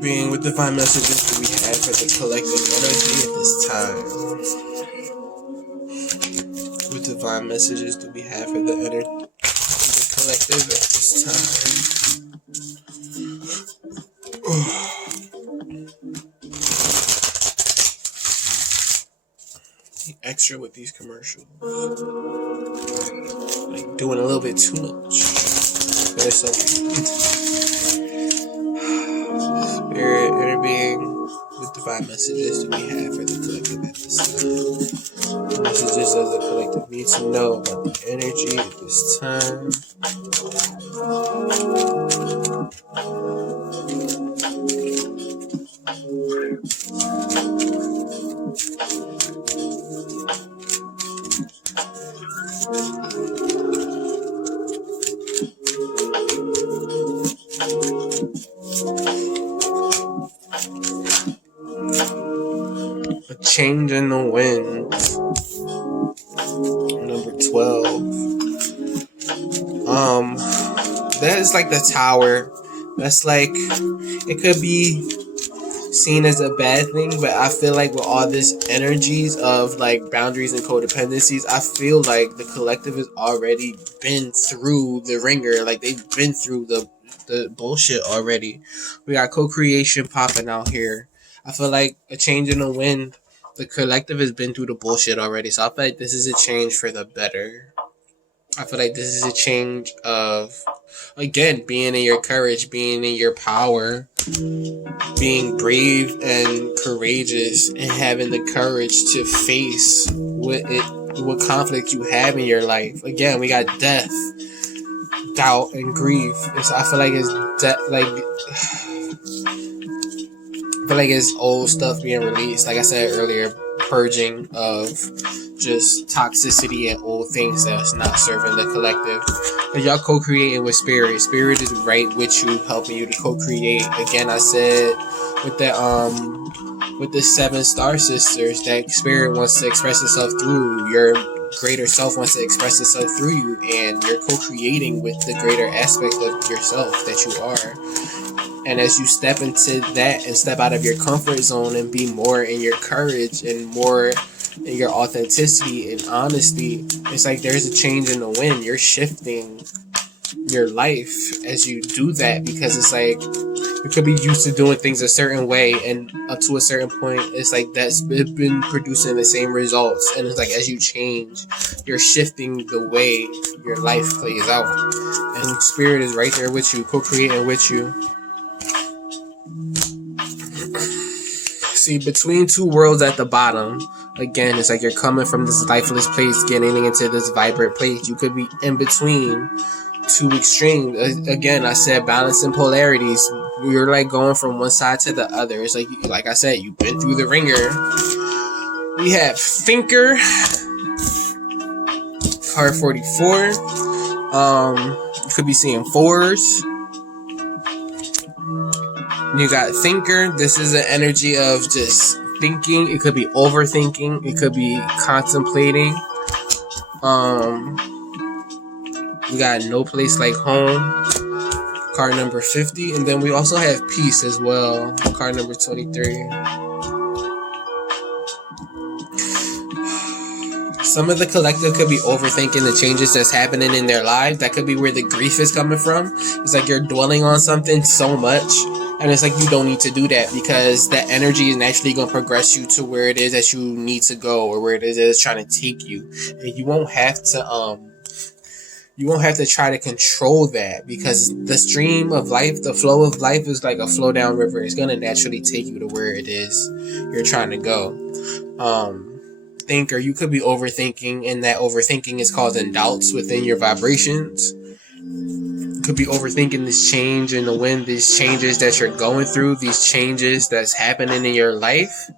Being with divine messages that we have for the collective energy at this time. With divine messages that we have for the collective at this time. Extra with these commercials. Like doing a little bit too much. But it's okay. Spirit, inner being, with divine messages that we have for the collective at this time. The messages that the collective needs to know about the energy at this time. Change in the wind. Number 12. That is like the tower. That's like, it could be seen as a bad thing, but I feel like with all this energies of like boundaries and codependencies, I feel like the collective has already been through the ringer. Like they've been through the bullshit already. We got co-creation popping out here. I feel like a change in the wind. The collective has been through the bullshit already, so I feel like this is a change for the better. I feel like this is a change of, again, being in your courage, being in your power, being brave and courageous, and having the courage to face what conflict you have in your life. Again, we got death, doubt, and grief. I feel like it's I feel like it's old stuff being released. Like I said earlier, purging of just toxicity and old things that's not serving the collective. And y'all co-creating with spirit. Spirit is right with you, helping you to co-create. Again, I said with the 7 star sisters, that spirit wants to express itself through your greater self, wants to express itself through you, and you're co-creating with the greater aspect of yourself that you are. And as you step into that and step out of your comfort zone and be more in your courage and more in your authenticity and honesty, it's like there's a change in the wind. You're shifting your life as you do that, because it's like you could be used to doing things a certain way, and up to a certain point, it's like it's been producing the same results. And it's like as you change, you're shifting the way your life plays out. And spirit is right there with you, co-creating with you. See, between two worlds at the bottom, Again, it's like you're coming from this lifeless place, getting into this vibrant place. You could be in between two extremes. Again, I said balancing polarities. You're like going from one side to the other. It's like I said, you've been through the ringer. We have Thinker, card 44. You could be seeing fours. You got Thinker. This is an energy of just thinking. It could be overthinking. It could be contemplating. We got No Place Like Home, card number 50. And then we also have Peace as well, card number 23. Some of the collective could be overthinking the changes that's happening in their lives. That could be where the grief is coming from. It's like you're dwelling on something so much, and it's like you don't need to do that, because that energy is naturally going to progress you to where it is that you need to go, or where it is that it's trying to take you. And you won't have to try to control that, because the stream of life, the flow of life, is like a flow down river. It's going to naturally take you to where it is you're trying to go. Thinker, you could be overthinking, and that overthinking is causing doubts within your vibrations. You could be overthinking this change in the wind, these changes that you're going through, these changes that's happening in your life.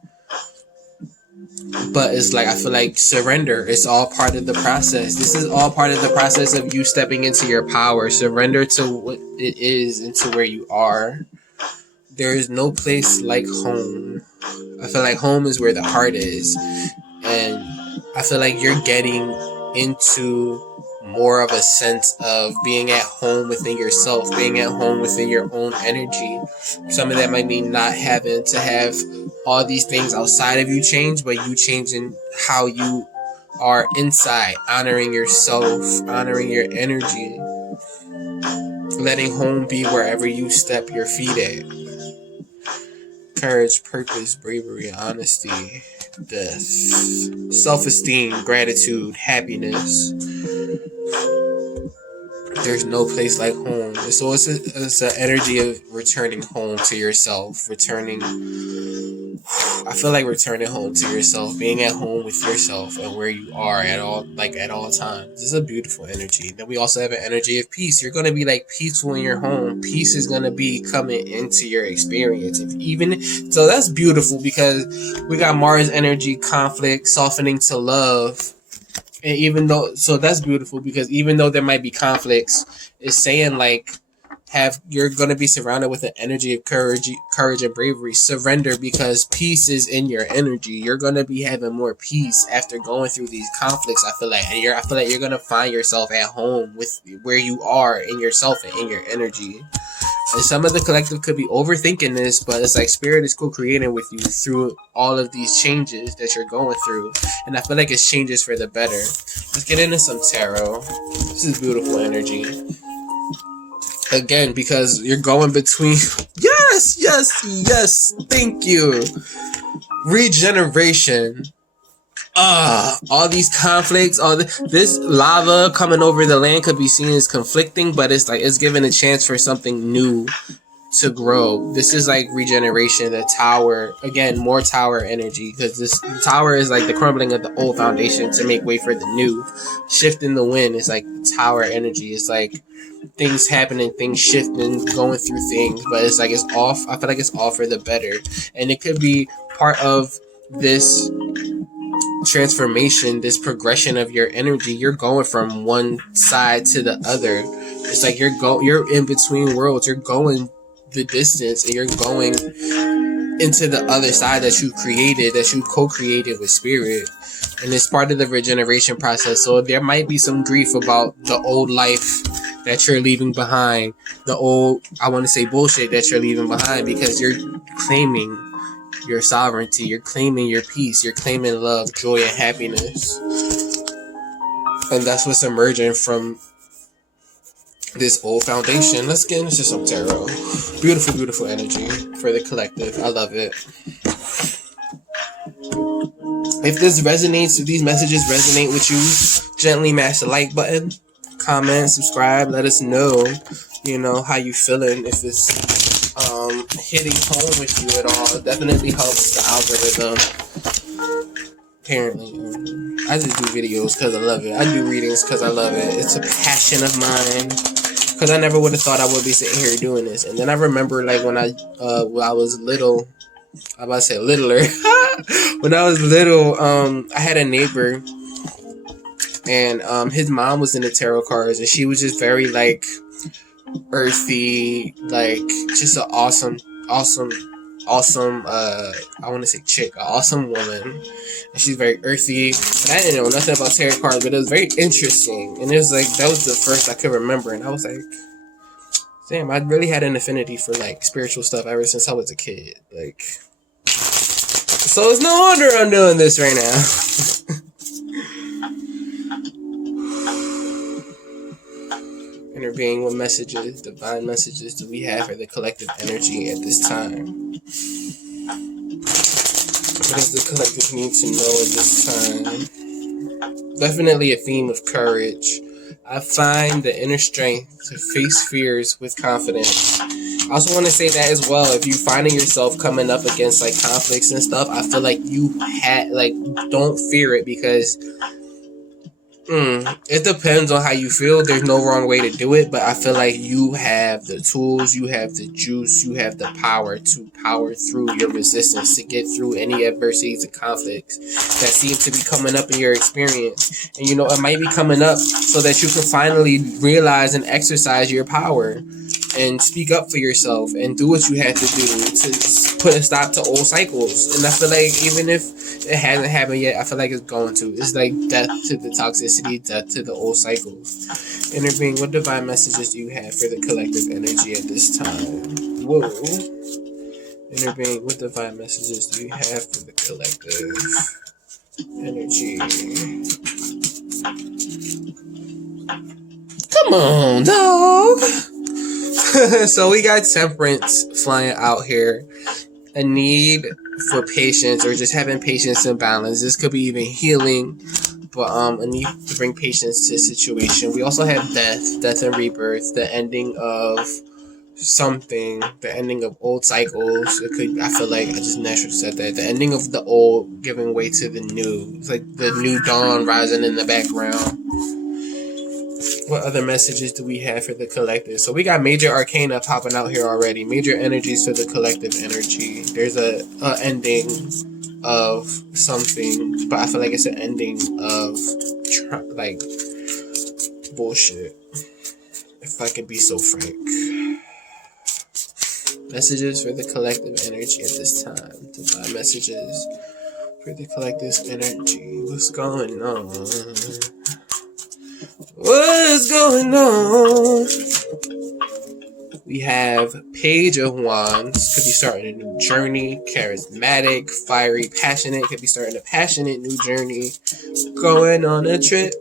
But it's like, I feel like surrender. It's all part of the process. This is all part of the process of you stepping into your power. Surrender to what it is and to where you are. There is no place like home. I feel like home is where the heart is. And I feel like you're getting into more of a sense of being at home within yourself, being at home within your own energy. Some of that might mean not having to have all these things outside of you change, but you changing how you are inside, honoring yourself, honoring your energy, letting home be wherever you step your feet at. Courage, purpose, bravery, honesty, death, self-esteem, gratitude, happiness. There's no place like home. So it's an energy of returning home to yourself, I feel like returning home to yourself, being at home with yourself and where you are at all times. This is a beautiful energy. Then we also have an energy of peace. You're going to be like peaceful in your home. Peace is going to be coming into your experience. So that's beautiful, because we got Mars energy, conflict, softening to love. And so that's beautiful, because even though there might be conflicts, it's saying like, you're going to be surrounded with an energy of courage and bravery. Surrender, because peace is in your energy. You're going to be having more peace after going through these conflicts, I feel like. And I feel like you're going to find yourself at home with where you are in yourself and in your energy. And some of the collective could be overthinking this, but it's like spirit is co-creating with you through all of these changes that you're going through. And I feel like it's changes for the better. Let's get into some tarot. This is beautiful energy. Again, because you're going between... Yes, thank you. Regeneration. All these conflicts, this lava coming over the land could be seen as conflicting, but it's like it's giving a chance for something new to grow. This is like regeneration, the tower. Again, more tower energy, because this tower is like the crumbling of the old foundation to make way for the new. Shifting the wind is like tower energy. It's like things happening, things shifting, going through things, but it's like it's off. I feel like it's all for the better, and it could be part of this transformation, this progression of your energy. You're going from one side to the other. It's like you're in between worlds. You're going the distance, and you're going into the other side that you created, that you co-created with spirit. And it's part of the regeneration process. So there might be some grief about the old life that you're leaving behind, the old, I want to say bullshit that you're leaving behind, because you're claiming your sovereignty, you're claiming your peace, you're claiming love, joy, and happiness. And that's what's emerging from this old foundation. Let's get into some tarot. Beautiful, beautiful energy for the collective. I love it. If this resonates, if these messages resonate with you, gently mash the like button, comment, subscribe, let us know, how you feeling. If it's hitting home with you at all, it definitely helps the algorithm. apparently. I just do videos because I love it. I do readings because I love it. It's a passion of mine. Because I never would have thought I would be sitting here doing this. And then I remember, like, when I was little, I'm about to say littler. When I was little, I had a neighbor, and his mom was into tarot cards, and she was just very, like, earthy, like, just an awesome, I want to say chick, an awesome woman. And she's very earthy, and I didn't know nothing about tarot cards, but it was very interesting, and it was like, that was the first I could remember, and I was like, damn, I really had an affinity for, like, spiritual stuff ever since I was a kid, like, so it's no wonder I'm doing this right now. Inner being, what messages, divine messages do we have for the collective energy at this time? What does the collective need to know at this time? Definitely a theme of courage. I find the inner strength to face fears with confidence. I also want to say that as well, if you're finding yourself coming up against, like, conflicts and stuff, I feel like don't fear it, because it depends on how you feel. There's no wrong way to do it, but I feel like you have the tools, you have the juice, you have the power to power through your resistance, to get through any adversities and conflicts that seem to be coming up in your experience. And, you know, it might be coming up so that you can finally realize and exercise your power and speak up for yourself and do what you have to do to put a stop to old cycles. And I feel like even if it hasn't happened yet, I feel like it's going to. It's like death to the toxicity, death to the old cycles. Inner being, what divine messages do you have for the collective energy at this time? Whoa. Inner being, what divine messages do you have for the collective energy? Come on, dog. So we got temperance flying out here. A need for patience, or just having patience and balance. This could be even healing, but a need to bring patience to a situation. We also have death and rebirth, the ending of something, the ending of old cycles. It could, I feel like I just naturally said that, the ending of the old giving way to the new. It's like the new dawn rising in the background. What other messages do we have for the collective? So we got major arcana popping out here already. Major energies for the collective energy. There's a ending of something, but I feel like it's an ending of like bullshit, if I could be so frank. Messages for the collective energy at this time. Divine messages for the collective energy. What's going on? What's going on? We have Page of Wands. Could be starting a new journey. Charismatic, fiery, passionate. Could be starting a passionate new journey. Going on a trip.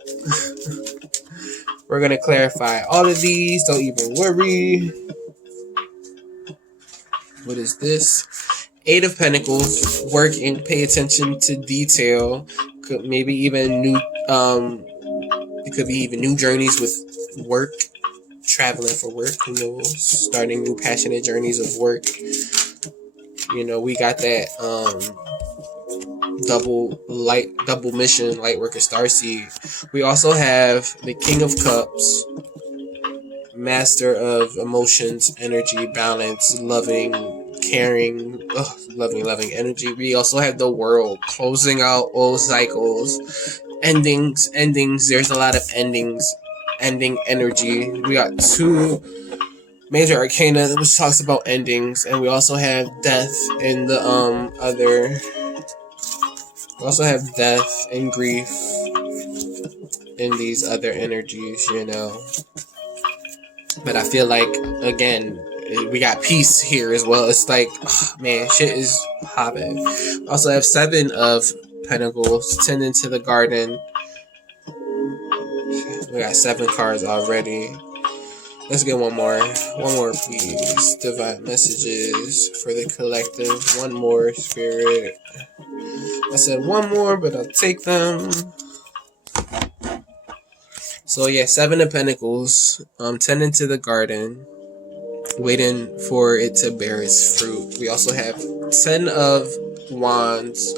We're going to clarify all of these. Don't even worry. What is this? Eight of Pentacles. Working. Pay attention to detail. Could maybe even new... It could be even new journeys with work, traveling for work, who knows, starting new passionate journeys of work. You know, we got that double mission, light worker starseed. We also have the King of Cups, master of emotions, energy, balance, loving, caring, loving energy. We also have the World, closing out old cycles. Endings. There's a lot of endings. Ending energy. We got two major arcana which talks about endings, and we also have death in the other. We also have death and grief in these other energies, you know. But I feel like, again, we got peace here as well. It's like, oh, man, shit is popping. We also have Seven of Pentacles, tending to the garden. We got 7 cards already. Let's get one more please. Divine messages for the collective. One more, spirit. I said one more, but I'll take them. So yeah, 7 of Pentacles, tending to the garden, waiting for it to bear its fruit. We also have 10 of Wands,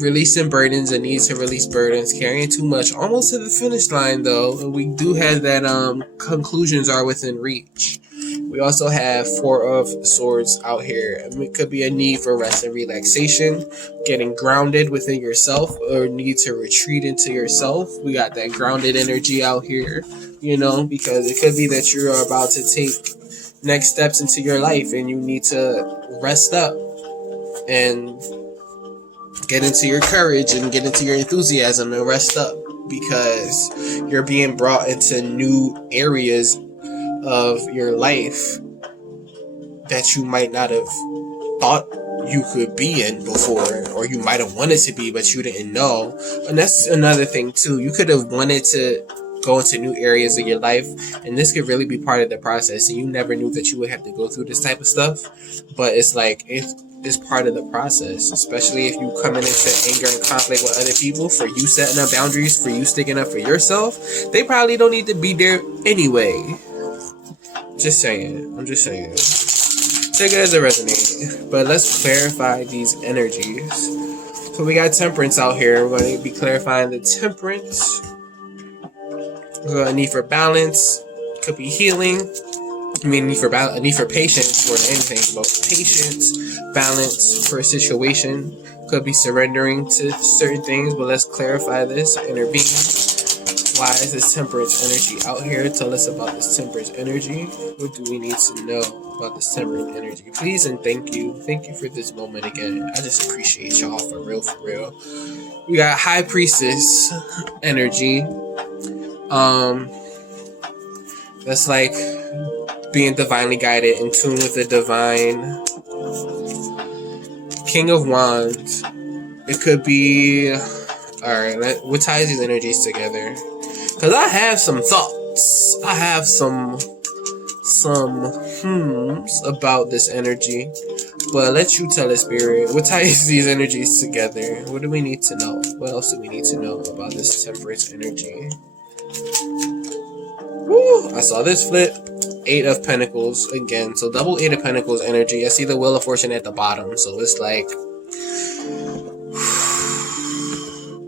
releasing burdens, a need to release burdens, carrying too much, almost to the finish line though. We do have that conclusions are within reach. We also have Four of Swords out here. It could be a need for rest and relaxation, getting grounded within yourself, or need to retreat into yourself. We got that grounded energy out here, you know, because it could be that you're about to take next steps into your life and you need to rest up and get into your courage and get into your enthusiasm and rest up, because you're being brought into new areas of your life that you might not have thought you could be in before, or you might have wanted to be but you didn't know. And that's another thing too. You could have wanted to go into new areas of your life, and this could really be part of the process, and you never knew that you would have to go through this type of stuff, but it's like it's part of the process, especially if you coming into anger and conflict with other people. For you setting up boundaries, for you sticking up for yourself, they probably don't need to be there anyway. Just saying. I'm just saying. Take it as it resonates. But let's clarify these energies. So we got Temperance out here. We're going to be clarifying the Temperance. We got a need for balance. Could be healing. I mean, a need for patience more than anything. But patience, balance for a situation. Could be surrendering to certain things. But let's clarify this. Intervene. Why is this Temperance energy out here? Tell us about this Temperance energy. What do we need to know about this Temperance energy? Please and thank you. Thank you for this moment again. I just appreciate y'all for real, for real. We got High Priestess energy. That's like being divinely guided, in tune with the divine. King of Wands. It could be... Alright, what ties these energies together? Because I have some thoughts. I have some about this energy. But let you tell us, Spirit. What ties these energies together? What do we need to know? What else do we need to know about this Temperance energy? Woo! I saw this flip. 8 of Pentacles again. So double 8 of Pentacles energy. I see the Wheel of Fortune at the bottom. So it's like...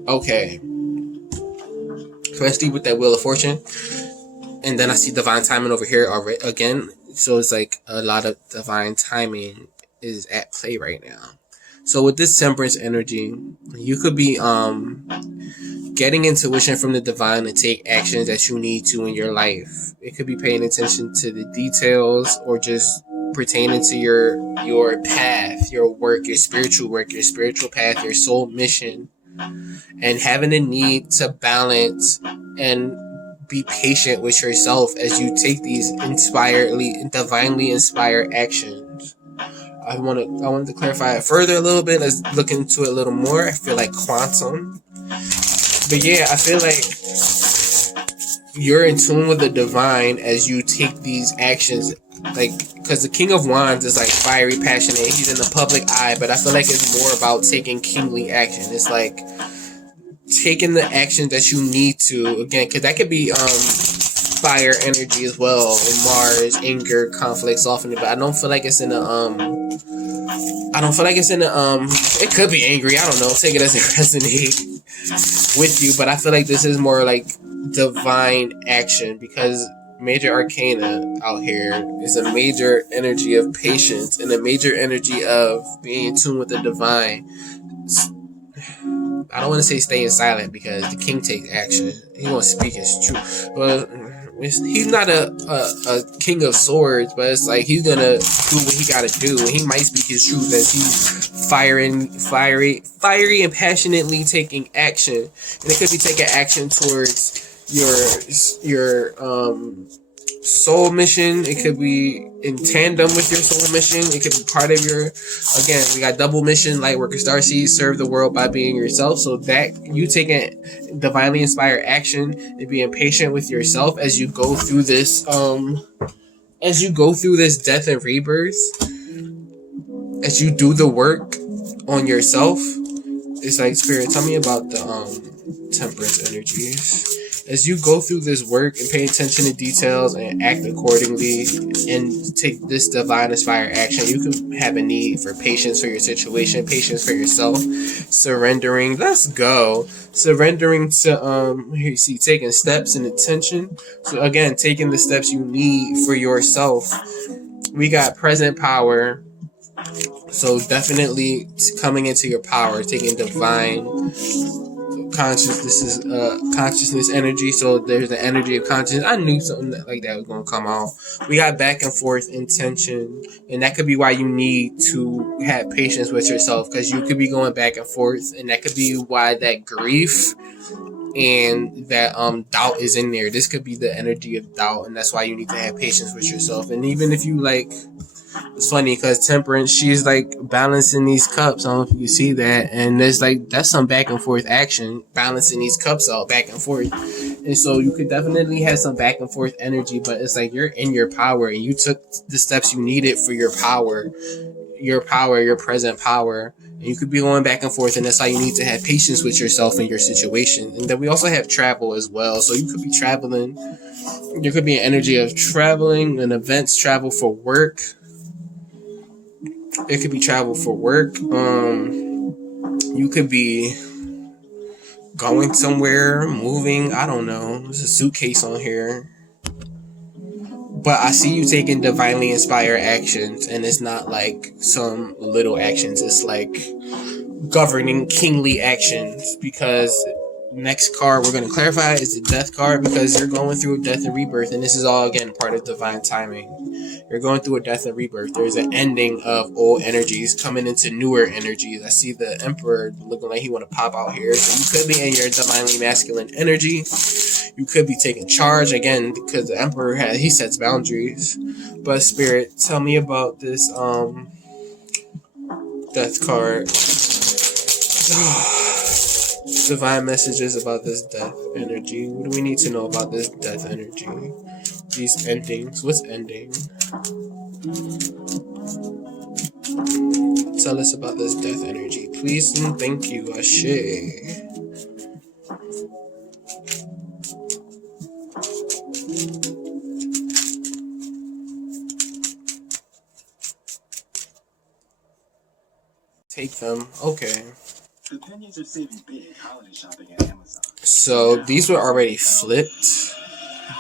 Okay. Especially with that Wheel of Fortune. And then I see divine timing over here already again. So it's like a lot of divine timing is at play right now. So with this Temperance energy, you could be getting intuition from the divine to take actions that you need to in your life. It could be paying attention to the details, or just pertaining to your path, your work, your spiritual path, your soul mission. And having a need to balance and be patient with yourself as you take these divinely inspired actions. I wanted to clarify it further a little bit. Let's look into it a little more. I feel like quantum. But yeah, I feel like you're in tune with the divine as you take these actions. Like, because the King of Wands is like fiery, passionate. He's in the public eye, but I feel like it's more about taking kingly action. It's like taking the action that you need to, again, because that could be fire energy as well, Mars, anger, conflict, softening. But I don't feel like it's in it could be angry, I don't know, take it as it resonates with you. But I feel like this is more like divine action, because major arcana out here is a major energy of patience and a major energy of being in tune with the divine. I don't want to say staying silent, because the king takes action. He won't speak his truth. But he's not a king of swords, but it's like he's gonna do what he gotta do, and he might speak his truth as he's fiery and passionately taking action. And it could be taking action towards your soul mission. It could be in tandem with your soul mission. It could be part of your, again, we got double mission, light worker, starseed, serve the world by being yourself. So that you taking divinely inspired action and being patient with yourself as you go through this death and rebirth, as you do the work on yourself. It's like, Spirit, tell me about the Temperance energies. As you go through this work and pay attention to details and act accordingly and take this divine inspired action, you can have a need for patience for your situation, patience for yourself, surrendering. Let's go. Surrendering to here you see taking steps and attention. So again, taking the steps you need for yourself. We got present power. So definitely coming into your power, taking divine consciousness is consciousness energy. So there's the energy of consciousness. I knew something like that was going to come out. We got back and forth intention, and that could be why you need to have patience with yourself, because you could be going back and forth, and that could be why that grief and that doubt is in there. This could be the energy of doubt, and that's why you need to have patience with yourself. And even if you like, it's funny because Temperance, she's like balancing these cups. I don't know if you can see that. And there's like, that's some back and forth action, balancing these cups out back and forth. And so you could definitely have some back and forth energy, but it's like you're in your power and you took the steps you needed for your power, your present power. And you could be going back and forth, and that's why you need to have patience with yourself and your situation. And then we also have travel as well. So you could be traveling. There could be an energy of traveling and events, travel for work. It could be travel for work. You could be going somewhere, moving. I don't know. There's a suitcase on here. But I see you taking divinely inspired actions, and it's not like some little actions. It's like governing kingly actions, because next card we're going to clarify is the death card, because you're going through a death and rebirth, and this is all again part of divine timing. You're going through a death and rebirth. There's an ending of old energies coming into newer energies. I see the Emperor looking like he want to pop out here. So you could be in your divinely masculine energy. You could be taking charge again, because the Emperor he sets boundaries. But Spirit, tell me about this death card. Divine messages about this death energy. What do we need to know about this death energy? These endings. What's ending? Tell us about this death energy, please and thank you. Ashe. Take them. Okay. The pennies are saving big holiday shopping at Amazon. So these were already flipped,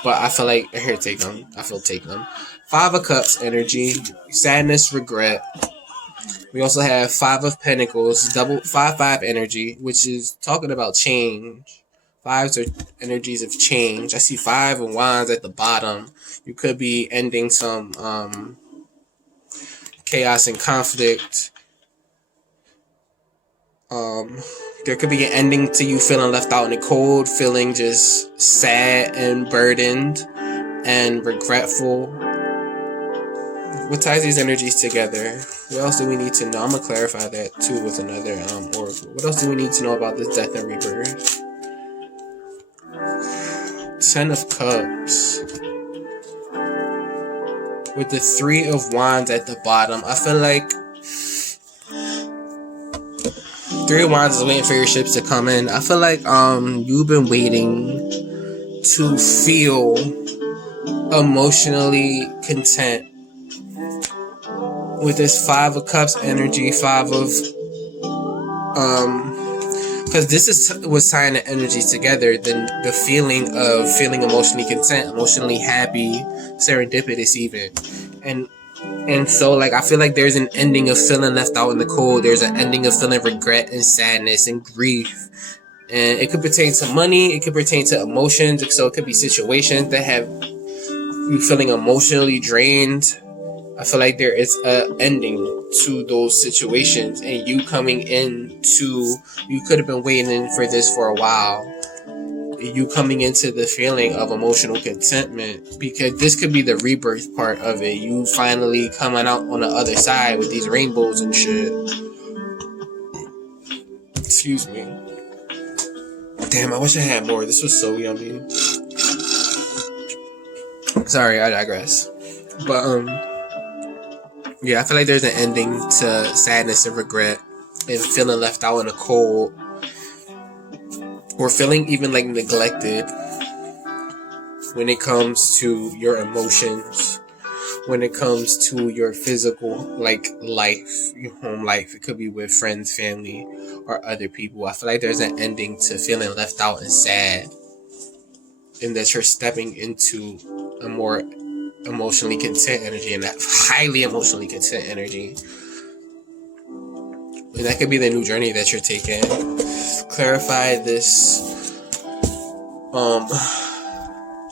but I feel like here, take them. Take them. 5 of Cups energy, sadness, regret. We also have 5 of Pentacles, double 5 energy, which is talking about change. 5s are energies of change. I see 5 of Wands at the bottom. You could be ending some chaos and conflict. There could be an ending to you feeling left out in the cold, feeling just sad and burdened and regretful. What ties these energies together? What else do we need to know? I'm gonna clarify that too with another oracle. What else do we need to know about this death and rebirth? 10 of Cups with the 3 of Wands at the bottom. I feel like 3 of Wands is waiting for your ships to come in. I feel like you've been waiting to feel emotionally content with this 5 of Cups energy, 5 of because this was tying the energies together. The feeling of feeling emotionally content, emotionally happy, serendipitous even, and so like I feel like there's an ending of feeling left out in the cold. There's an ending of feeling regret and sadness and grief, and it could pertain to money. It could pertain to emotions. So it could be situations that have you feeling emotionally drained. I feel like there is an ending to those situations, and you coming into, you could have been waiting for this for a while. You coming into the feeling of emotional contentment, because this could be the rebirth part of it. You finally coming out on the other side with these rainbows and shit. Excuse me. Damn, I wish I had more. This was so yummy. Sorry, I digress. But yeah, I feel like there's an ending to sadness and regret and feeling left out in the cold, or feeling even like neglected. when it comes to your emotions, when it comes to your physical, like, life, your home life. It could be with friends, family, or other people. I feel like there's an ending to feeling left out and sad, and that you're stepping into a more emotionally content energy, and that highly emotionally content energy. And that could be the new journey that you're taking. Clarify this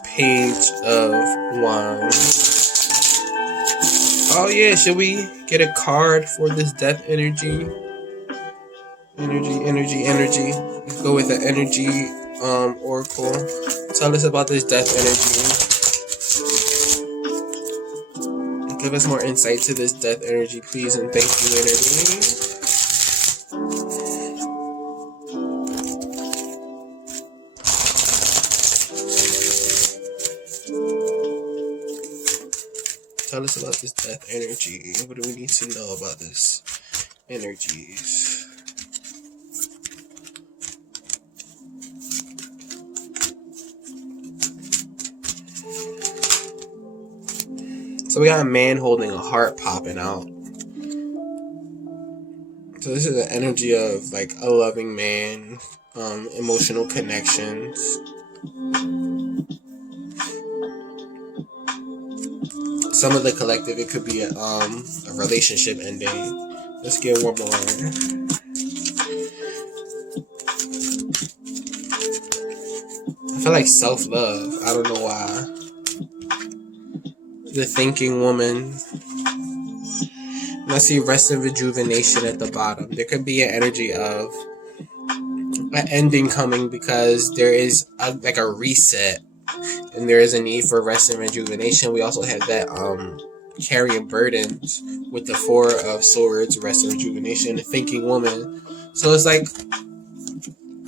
Page of Wands. Oh yeah, should we get a card for this death energy? Energy. Let's go with the energy oracle. Tell us about this death energy. Give us more insight to this death energy, please, and thank you, energy. Tell us about this death energy. What do we need to know about this energies? So we got a man holding a heart popping out. So this is the energy of like a loving man, emotional connections. Some of the collective, it could be a relationship ending. Let's get one more. I feel like self-love. I don't know why. The thinking woman. And I see rest and rejuvenation at the bottom. There could be an energy of an ending coming because there is like a reset. And there is a need for rest and rejuvenation. We also have that carrying burdens with the Four of Swords, rest and rejuvenation, the thinking woman. So it's like,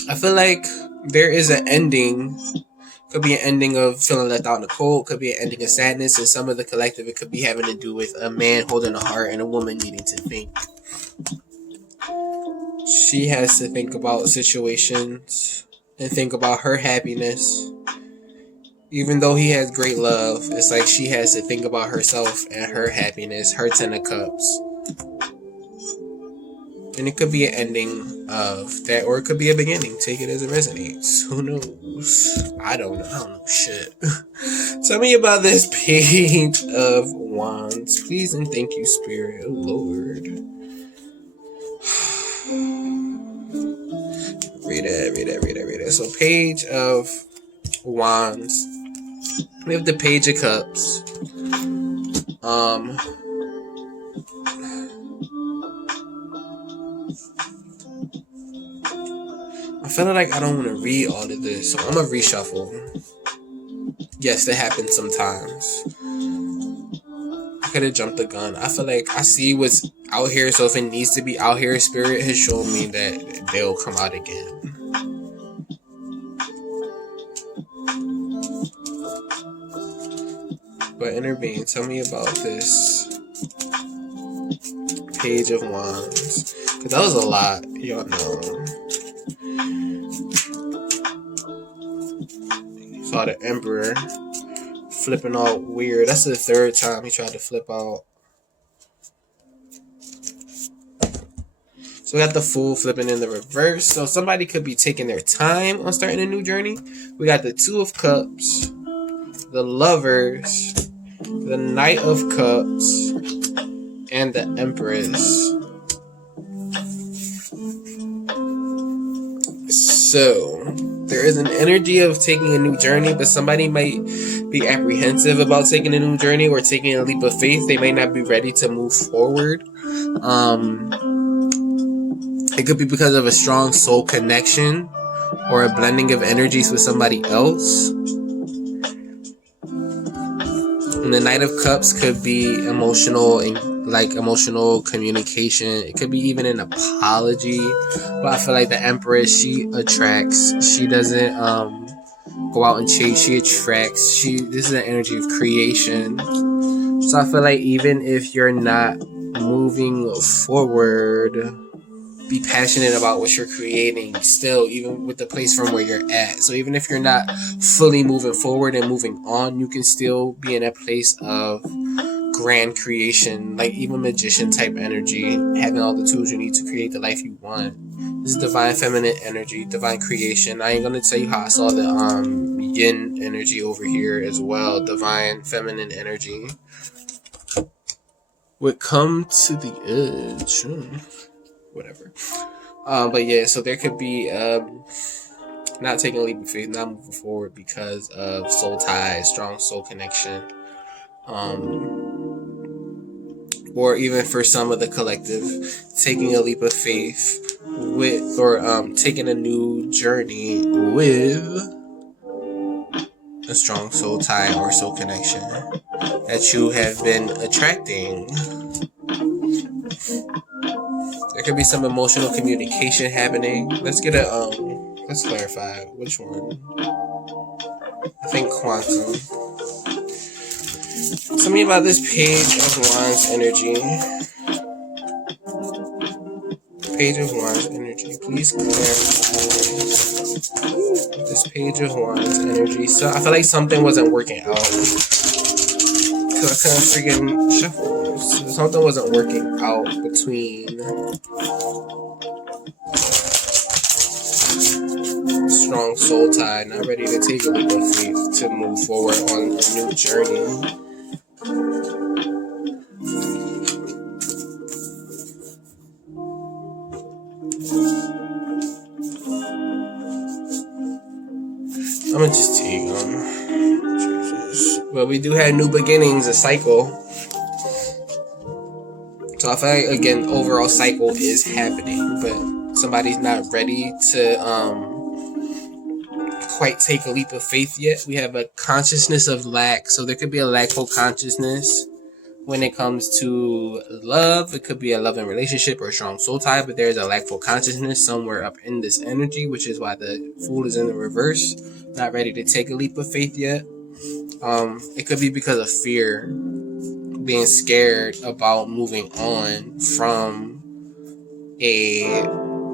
I feel like there is an ending. Could be an ending of feeling left out in the cold. Could be an ending of sadness. And some of the collective, it could be having to do with a man holding a heart and a woman needing to think. She has to think about situations and think about her happiness. Even though he has great love, it's like she has to think about herself and her happiness, her 10 of Cups. And it could be an ending of that, or it could be a beginning. Take it as it resonates. Who knows? I don't know shit. Tell me about this Page of Wands. Please and thank you, Spirit. Oh, Lord. Read it. So Page of Wands. We have the Page of Cups. I feel like I don't want to read all of this, so I'm gonna reshuffle. Yes, that happens sometimes. I could have jumped the gun. I feel like I see what's out here, so if it needs to be out here, Spirit has shown me that they'll come out again. But intervene, tell me about this Page of Wands. Because that was a lot, y'all know. Saw the Emperor flipping all weird. That's the third time he tried to flip out. So we got the Fool flipping in the reverse. So somebody could be taking their time on starting a new journey. We got the Two of Cups, the Lovers, the Knight of Cups, and the Empress. So there is an energy of taking a new journey, but somebody might be apprehensive about taking a new journey or taking a leap of faith. They may not be ready to move forward. It could be because of a strong soul connection or a blending of energies with somebody else. And the Knight of Cups could be emotional communication. It could be even an apology. But I feel like the Empress, she attracts. She doesn't go out and chase. She attracts. This is an energy of creation. So I feel like even if you're not moving forward, be passionate about what you're creating still, even with the place from where you're at. So even if you're not fully moving forward and moving on, you can still be in a place of grand creation, like even magician type energy, having all the tools you need to create the life you want. This is divine feminine energy, divine creation. I ain't gonna tell you how I saw the yin energy over here as well. Divine feminine energy would come to the edge. Whatever. But yeah, so there could be not taking a leap of faith, not moving forward because of soul ties, strong soul connection. Or even for some of the collective, taking a leap of faith with, or taking a new journey with a strong soul tie or soul connection that you have been attracting. There could be some emotional communication happening. Let's get let's clarify which one. I think quantum. Tell me about this Page of Wands energy. Page of Wands energy. Please clarify this Page of Wands energy. So I feel like something wasn't working out. Because I couldn't freaking shuffle. So something wasn't working out between strong soul tie, not ready to take a leap of faith to move forward on a new journey. I'm gonna just take Jesus. But we do have new beginnings, a cycle. So I feel like again, overall cycle is happening, but somebody's not ready to quite take a leap of faith yet. We have a consciousness of lack, so there could be a lackful consciousness when it comes to love. It could be a loving relationship or a strong soul tie, but there's a lackful consciousness somewhere up in this energy, which is why the Fool is in the reverse, not ready to take a leap of faith yet. It could be because of fear, being scared about moving on from a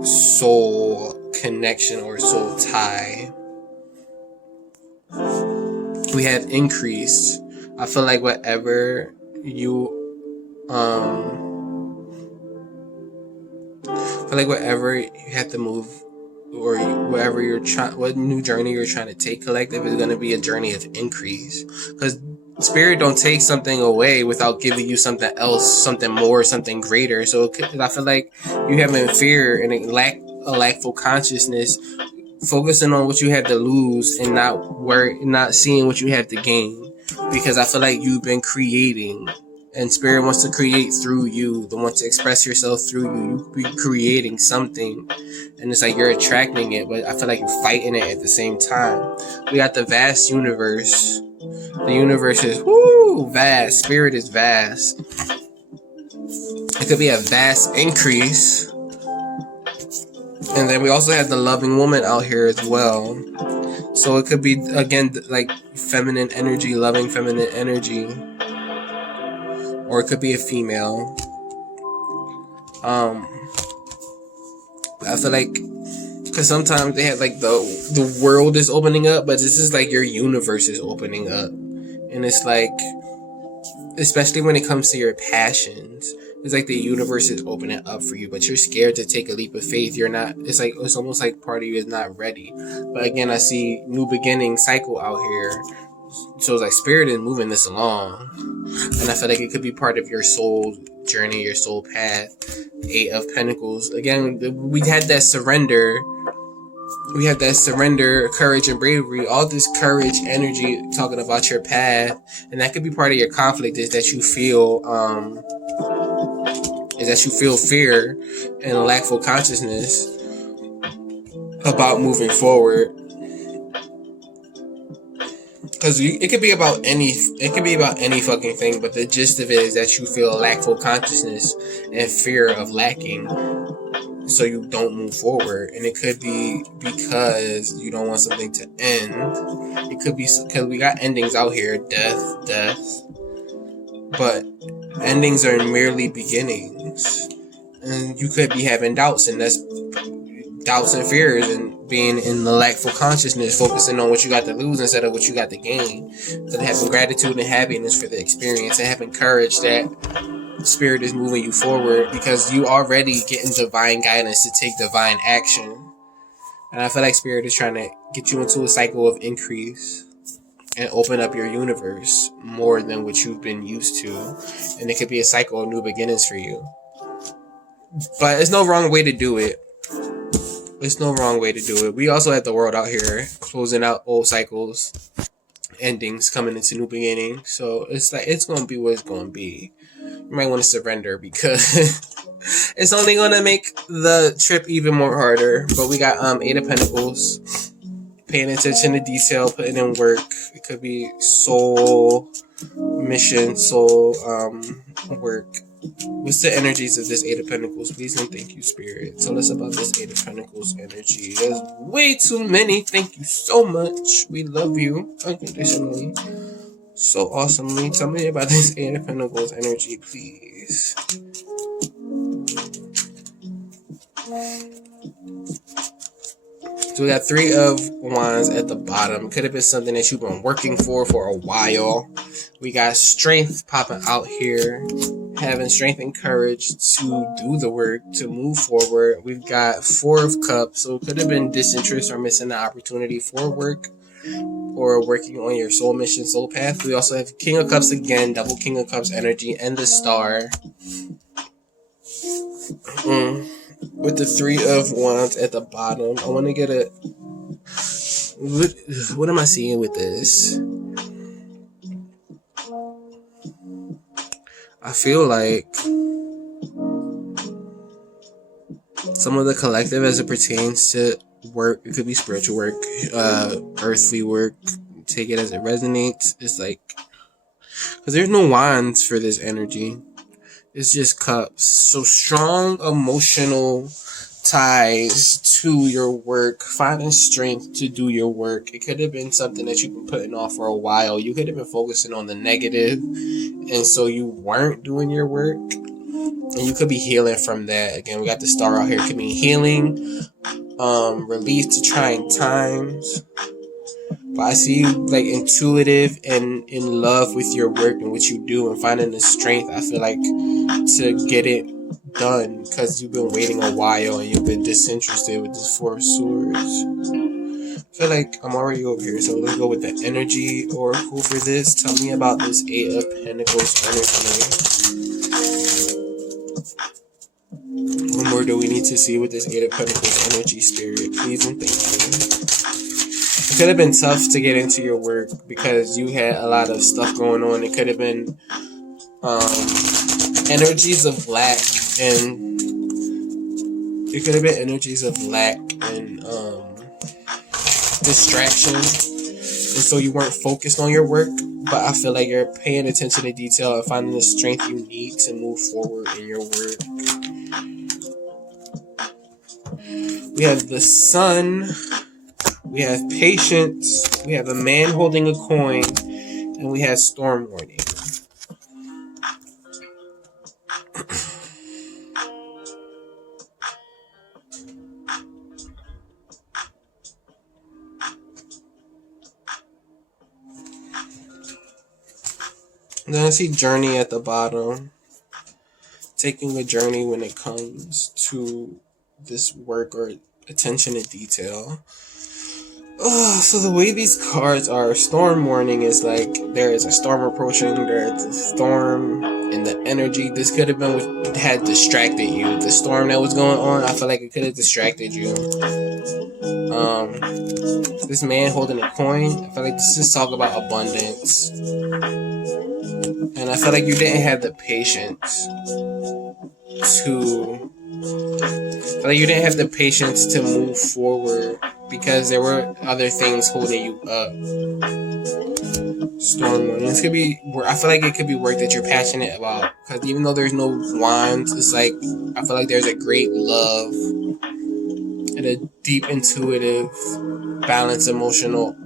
soul connection or soul tie. We have increase. I feel like whatever you whatever you have to move, or wherever you're trying, what new journey you're trying to take collective is going to be a journey of increase, because spirit don't take something away without giving you something else, something more, something greater. So I feel like you having fear and a lackful consciousness, focusing on what you have to lose and not seeing what you have to gain, because I feel like you've been creating, and spirit wants to create through you. They want to express yourself through you. You be creating something, and it's like you're attracting it, but I feel like you're fighting it at the same time. We got the vast universe. The universe is vast. Spirit is vast. It could be a vast increase. And then we also have the loving woman out here as well. So it could be, again, like feminine energy, loving feminine energy. Or it could be a female. I feel like, because sometimes they have like the world is opening up, but this is like your universe is opening up. And it's like, especially when it comes to your passions, it's like the universe is opening up for you, but you're scared to take a leap of faith. You're not, it's almost like part of you is not ready. But again, I see new beginning cycle out here. So it's like spirit is moving this along. And I feel like it could be part of your soul journey, your soul path. 8 of Pentacles. Again, we had that surrender. We have that surrender, courage, and bravery. All this courage, energy, talking about your path. And that could be part of your conflict, is that you feel fear and a lackful consciousness about moving forward. Because it could be about any fucking thing, but the gist of it is that you feel a lackful consciousness and fear of lacking, so you don't move forward. And it could be because you don't want something to end. It could be because we got endings out here, death, but endings are merely beginnings. And you could be having doubts, and that's doubts and fears, and being in the lackful consciousness, focusing on what you got to lose instead of what you got to gain. Instead of having gratitude and happiness for the experience, and having courage that spirit is moving you forward, because you already getting divine guidance to take divine action. And I feel like spirit is trying to get you into a cycle of increase and open up your universe more than what you've been used to. And it could be a cycle of new beginnings for you. But there's no wrong way to do it. There's no wrong way to do it. We also have the world out here closing out old cycles, endings, coming into new beginnings. So it's like, it's going to be what it's going to be. You might want to surrender, because it's only going to make the trip even more harder. But we got Eight of Pentacles. Paying attention to detail, putting in work. It could be soul mission, soul work. What's the energies of this Eight of Pentacles? Please and thank you, Spirit. Tell us about this Eight of Pentacles energy. There's way too many. Thank you so much. We love you unconditionally. So awesomely. Tell me about this Eight of Pentacles energy, please. So we got Three of Wands at the bottom. Could have been something that you've been working for a while. We got strength popping out here. Having strength and courage to do the work, to move forward. We've got Four of Cups. So it could have been disinterest or missing the opportunity for work, or working on your soul mission, soul path. We also have King of Cups again, double King of Cups energy, and the Star. With the Three of Wands at the bottom. I want to get a... What am I seeing with this? I feel like some of the collective as it pertains to work, it could be spiritual work, earthly work, take it as it resonates. It's like, because there's no wands for this energy. It's just cups. So strong emotional ties to your work, finding strength to do your work. It could have been something that you've been putting off for a while. You could have been focusing on the negative, and so you weren't doing your work. And you could be healing from that. Again, we got the Star out here. It could be healing, relief to trying times. But I see you like intuitive and in love with your work and what you do, and finding the strength, I feel like, to get it done, because you've been waiting a while and you've been disinterested with this Four of Swords. I feel like I'm already over here, so let's go with the energy oracle for this. Tell me about this Eight of Pentacles energy. What more do we need to see with this Eight of Pentacles energy, Spirit? Please and thank you. It could have been tough to get into your work because you had a lot of stuff going on. It could have been energies of lack, and it could have been energies of lack and distraction, and so you weren't focused on your work. But I feel like you're paying attention to detail and finding the strength you need to move forward in your work. We have the Sun. We have patience, we have a man holding a coin, and we have storm warning. Then I see journey at the bottom. Taking a journey when it comes to this work or attention to detail. So the way these cards are, storm warning is like there is a storm approaching, there is a storm in the energy. This could have been what had distracted you. The storm that was going on, I feel like it could have distracted you. This man holding a coin, I feel like this is talk about abundance. And I feel like you didn't have the patience to... Like you didn't have the patience to move forward because there were other things holding you up. Storm warning. This could be. I feel like it could be work that you're passionate about. Because even though there's no wands, it's like I feel like there's a great love and a deep intuitive, balanced emotional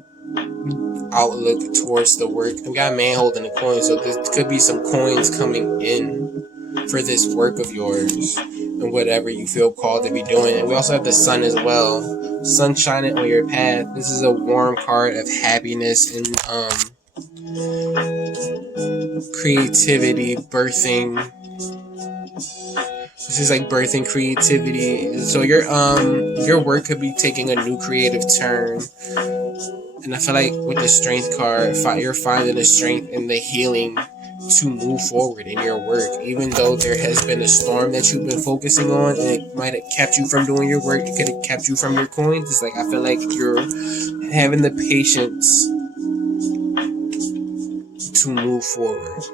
outlook towards the work. We got a man holding a coin, so there could be some coins coming in for this work of yours. and whatever you feel called to be doing. And we also have the sun as well. Sun shining on your path. This is a warm card of happiness and creativity, birthing. This is like birthing creativity. So your work could be taking a new creative turn. And I feel like with the strength card, you're finding the strength and the healing to move forward in your work. Even though there has been a storm that you've been focusing on, and it might have kept you from doing your work, it could have kept you from your coins. It's like I feel like you're having the patience to move forward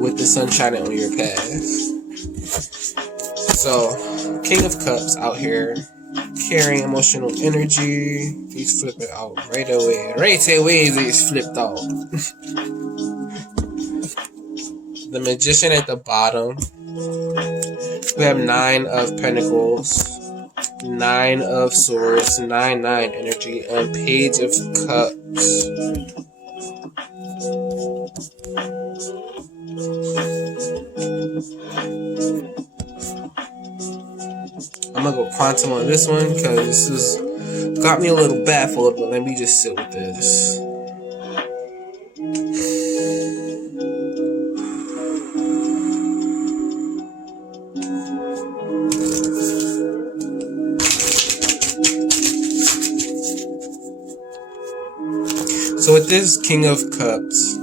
with the sun shining on your path. So, King of Cups out here, carrying emotional energy. He's flipping out right away. Right away, he's flipped out. The Magician at the bottom. We have 9 of Pentacles, 9 of Swords, 9 energy, and Page of Cups. I'm gonna go quantum on this one because this has got me a little baffled, but let me just sit with this. So with this King of Cups,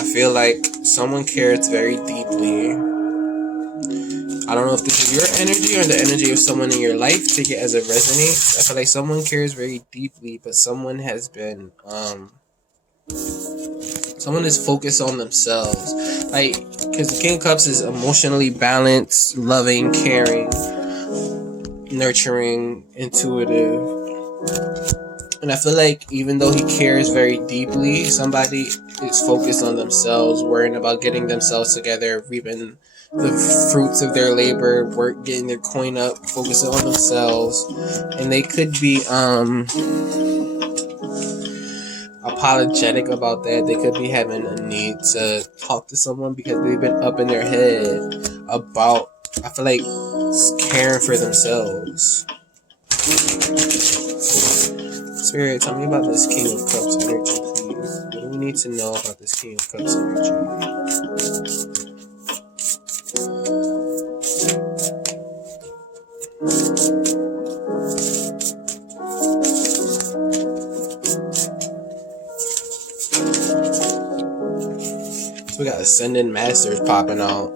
I feel like someone cares very deeply. I don't know if this is your energy or the energy of someone in your life. Take it as it resonates. I feel like someone cares very deeply, but someone has been, someone is focused on themselves. Like, because the King of Cups is emotionally balanced, loving, caring, nurturing, intuitive. And I feel like even though he cares very deeply, somebody is focused on themselves, worrying about getting themselves together, reaping the fruits of their labor, work, getting their coin up, focusing on themselves. And they could be apologetic about that. They could be having a need to talk to someone because they've been up in their head about, I feel like, caring for themselves. Spirit, tell me about this King of Cups energy, please. What do we need to know about this King of Cups energy? So we got Ascendant Masters popping out.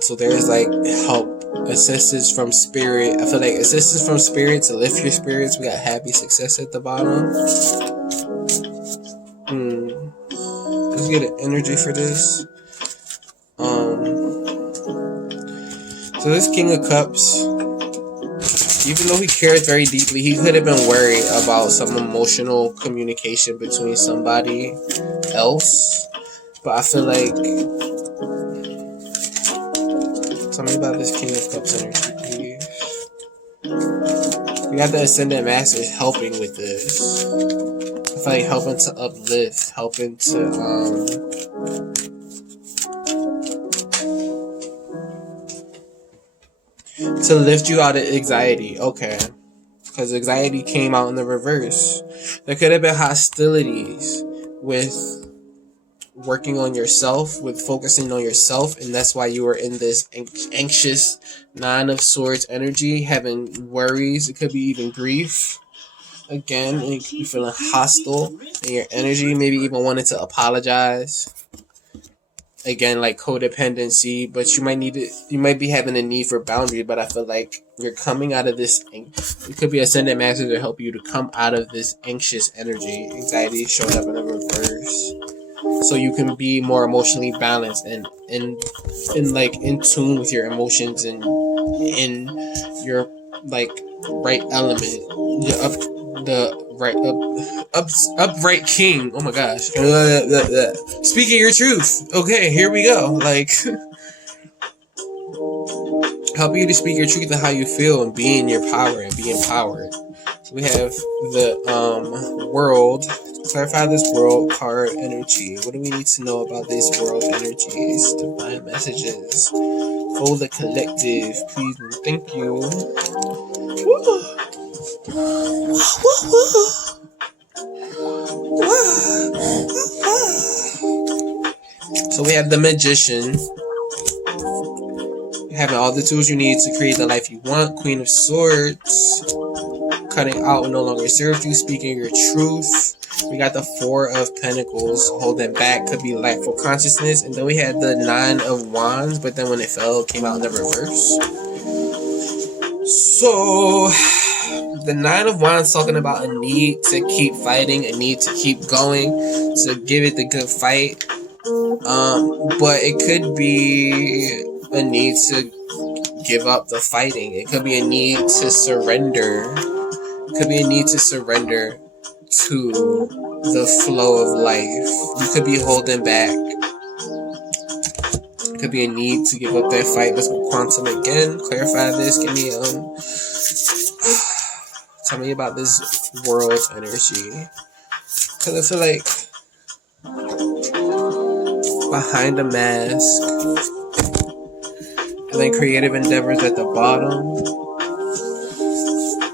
So there's like help, assistance from spirit. I feel like assistance from spirit to lift your spirits. We got happy success at the bottom. Let's get an energy for this. So this King of Cups, even though he cared very deeply, he could have been worried about some emotional communication between somebody else. But I feel like, tell me about this King of Cups energy, please. We got the Ascendant Masters helping with this. I feel like helping to uplift, helping to lift you out of anxiety. Okay. Because anxiety came out in the reverse. There could have been hostilities with working on yourself, with focusing on yourself, and that's why you were in this anxious 9 of Swords energy, having worries. It could be even grief. Again, and you could be feeling hostile in your energy, maybe even wanting to apologize. Again, like codependency, but you might be having a need for boundaries, but I feel like you're coming out of this. It could be Ascendant Masters to help you to come out of this anxious energy. Anxiety showing up in the reverse, so you can be more emotionally balanced and like in tune with your emotions and in your like right element. Upright king. Oh my gosh. Speaking your truth. Okay, here we go. Like, help you to speak your truth and how you feel and be in your power and be empowered. So we have the World Clarify this world card energy. What do we need to know about these world energies? Divine messages. For the collective, please. Thank you. So we have the magician. Having all the tools you need to create the life you want. Queen of Swords. Cutting out what no longer serves you. Speaking your truth. We got the Four of Pentacles. Holding back. Could be lackful consciousness. And then we had the Nine of Wands. But then when it fell, it came out in the reverse. So the Nine of Wands talking about a need to keep fighting. A need to keep going. To give it the good fight. But it could be a need to give up the fighting. It could be a need to surrender. It could be a need to surrender to the flow of life. You could be holding back. It could be a need to give up that fight. Let's go quantum again. Clarify this. Give me tell me about this world energy. Cause I feel like behind a mask. And then creative endeavors at the bottom.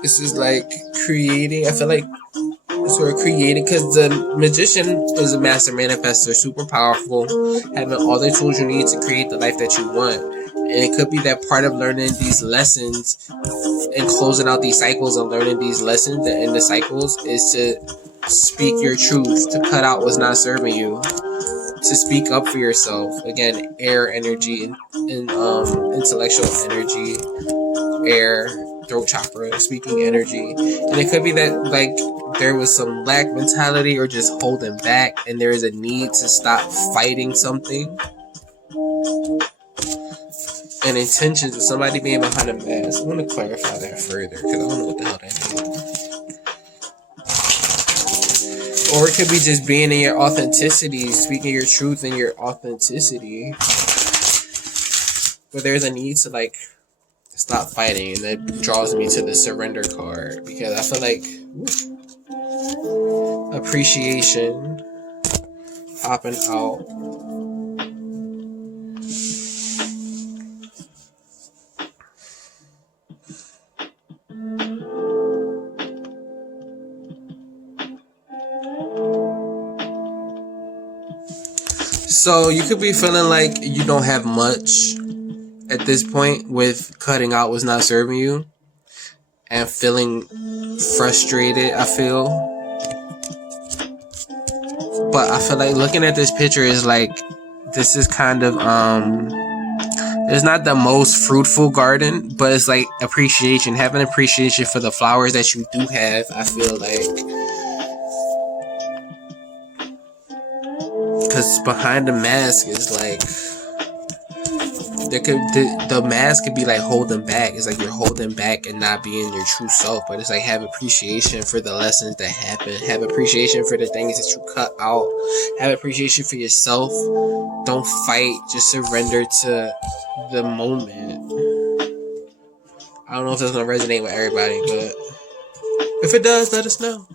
This is like creating. I feel like sort of creating, because the magician is a master manifestor, super powerful, having all the tools you need to create the life that you want. And it could be that part of learning these lessons and closing out these cycles and learning these lessons and the cycles is to speak your truth, to cut out what's not serving you, to speak up for yourself. Again, air energy and intellectual energy, air, throat chakra, speaking energy. And it could be that like there was some lack mentality or just holding back, and there is a need to stop fighting something. And intentions of somebody being behind a mask. I want to clarify that further because I don't know what the hell that means. Or it could be just being in your authenticity, speaking your truth in your authenticity. But there's a need to like stop fighting, and that draws me to the surrender card because I feel like appreciation popping out. So you could be feeling like you don't have much at this point with cutting out what's not serving you and feeling frustrated, I feel. But I feel like looking at this picture is like, this is kind of, it's not the most fruitful garden, but it's like appreciation, having appreciation for the flowers that you do have, I feel like. Because behind the mask is like, the mask could be like holding back. It's like you're holding back and not being your true self. But it's like have appreciation for the lessons that happen. Have appreciation for the things that you cut out. Have appreciation for yourself. Don't fight. Just surrender to the moment. I don't know if that's gonna resonate with everybody, but if it does, let us know.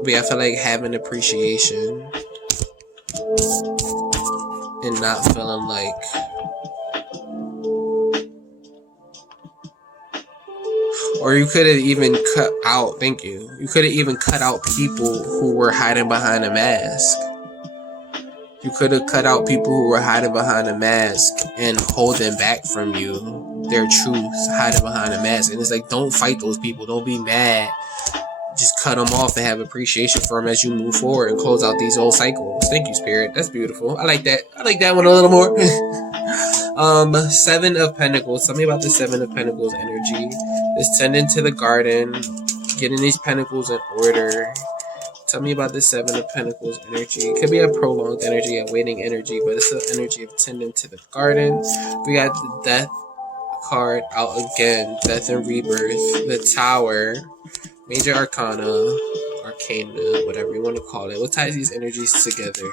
But yeah, I feel like having appreciation and not feeling like or you could have even cut out, thank you. You could have even cut out people who were hiding behind a mask. You could have cut out people who were hiding behind a mask and holding back from you their truths, hiding behind a mask. And it's like, don't fight those people. Don't be mad. Just cut them off and have appreciation for them as you move forward and close out these old cycles. Thank you, Spirit. That's beautiful. I like that. I like that one a little more. Seven of Pentacles. Tell me about the Seven of Pentacles energy. It's tending to the garden, getting these pentacles in order. Tell me about the Seven of Pentacles energy. It could be a prolonged energy, a waiting energy, but it's the energy of tending to the garden. We got the Death card out again. Death and Rebirth. The Tower. Major Arcana, whatever you want to call it. What ties these energies together?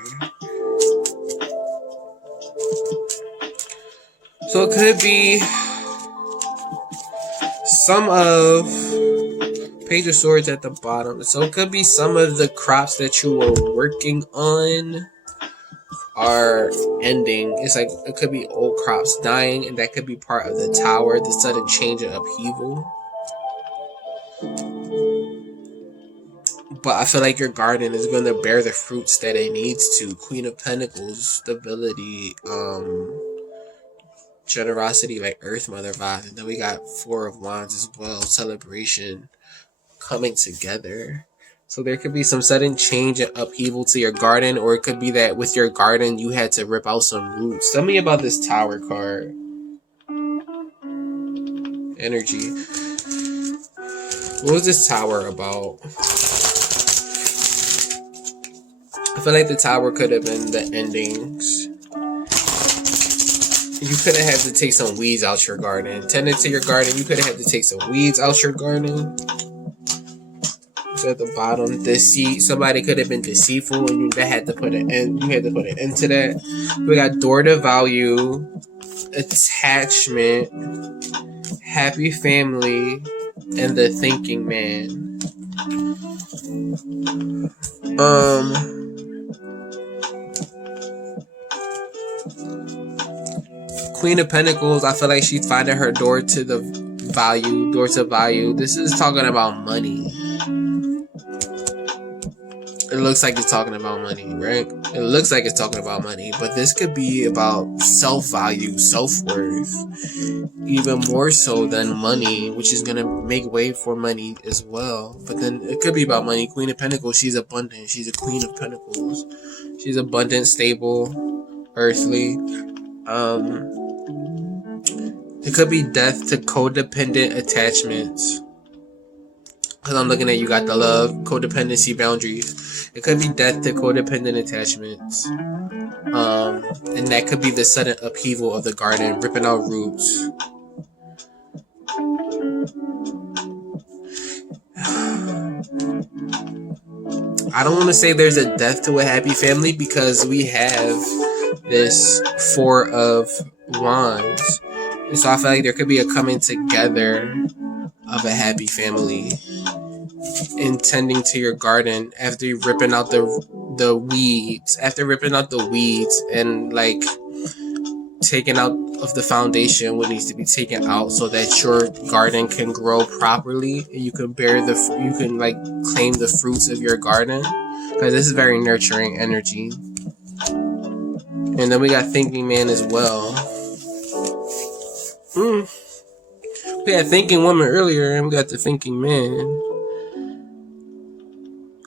So it could be some of Page of Swords at the bottom. So it could be some of the crops that you were working on are ending. It's like it could be old crops dying, and that could be part of the Tower, the sudden change and upheaval. But I feel like your garden is going to bear the fruits that it needs to. Queen of Pentacles, stability, generosity, like Earth Mother vibe. And then we got Four of Wands as well, celebration, coming together. So there could be some sudden change and upheaval to your garden, or it could be that with your garden you had to rip out some roots. Tell me about this Tower card. Energy. What was this Tower about? I feel like the Tower could have been the endings. You could have had to take some weeds out your garden. Tending to your garden, you could have had to take some weeds out your garden. It's at the bottom. Deceit. Somebody could have been deceitful, and you had to put an end. You had to put an end to that. We got door to value, attachment, happy family, and the thinking man. Queen of Pentacles, I feel like she's finding her door to the value, door to value. This is talking about money. It looks like it's talking about money, right? It looks like it's talking about money, but this could be about self-value, self-worth, even more so than money, which is going to make way for money as well. But then it could be about money. Queen of Pentacles, she's abundant. She's a Queen of Pentacles. She's abundant, stable, earthly. It could be death to codependent attachments. Because I'm looking at you got the love, codependency, boundaries. It could be death to codependent attachments. And that could be the sudden upheaval of the garden, ripping out roots. I don't want to say there's a death to a happy family because we have this Four of Wands. And so I feel like there could be a coming together of a happy family in tending to your garden after you're ripping out the weeds. After ripping out the weeds and like taking out of the foundation what needs to be taken out so that your garden can grow properly and you can you can like claim the fruits of your garden, because this is very nurturing energy. And then we got thinking man as well. We had thinking woman earlier, and we got the thinking man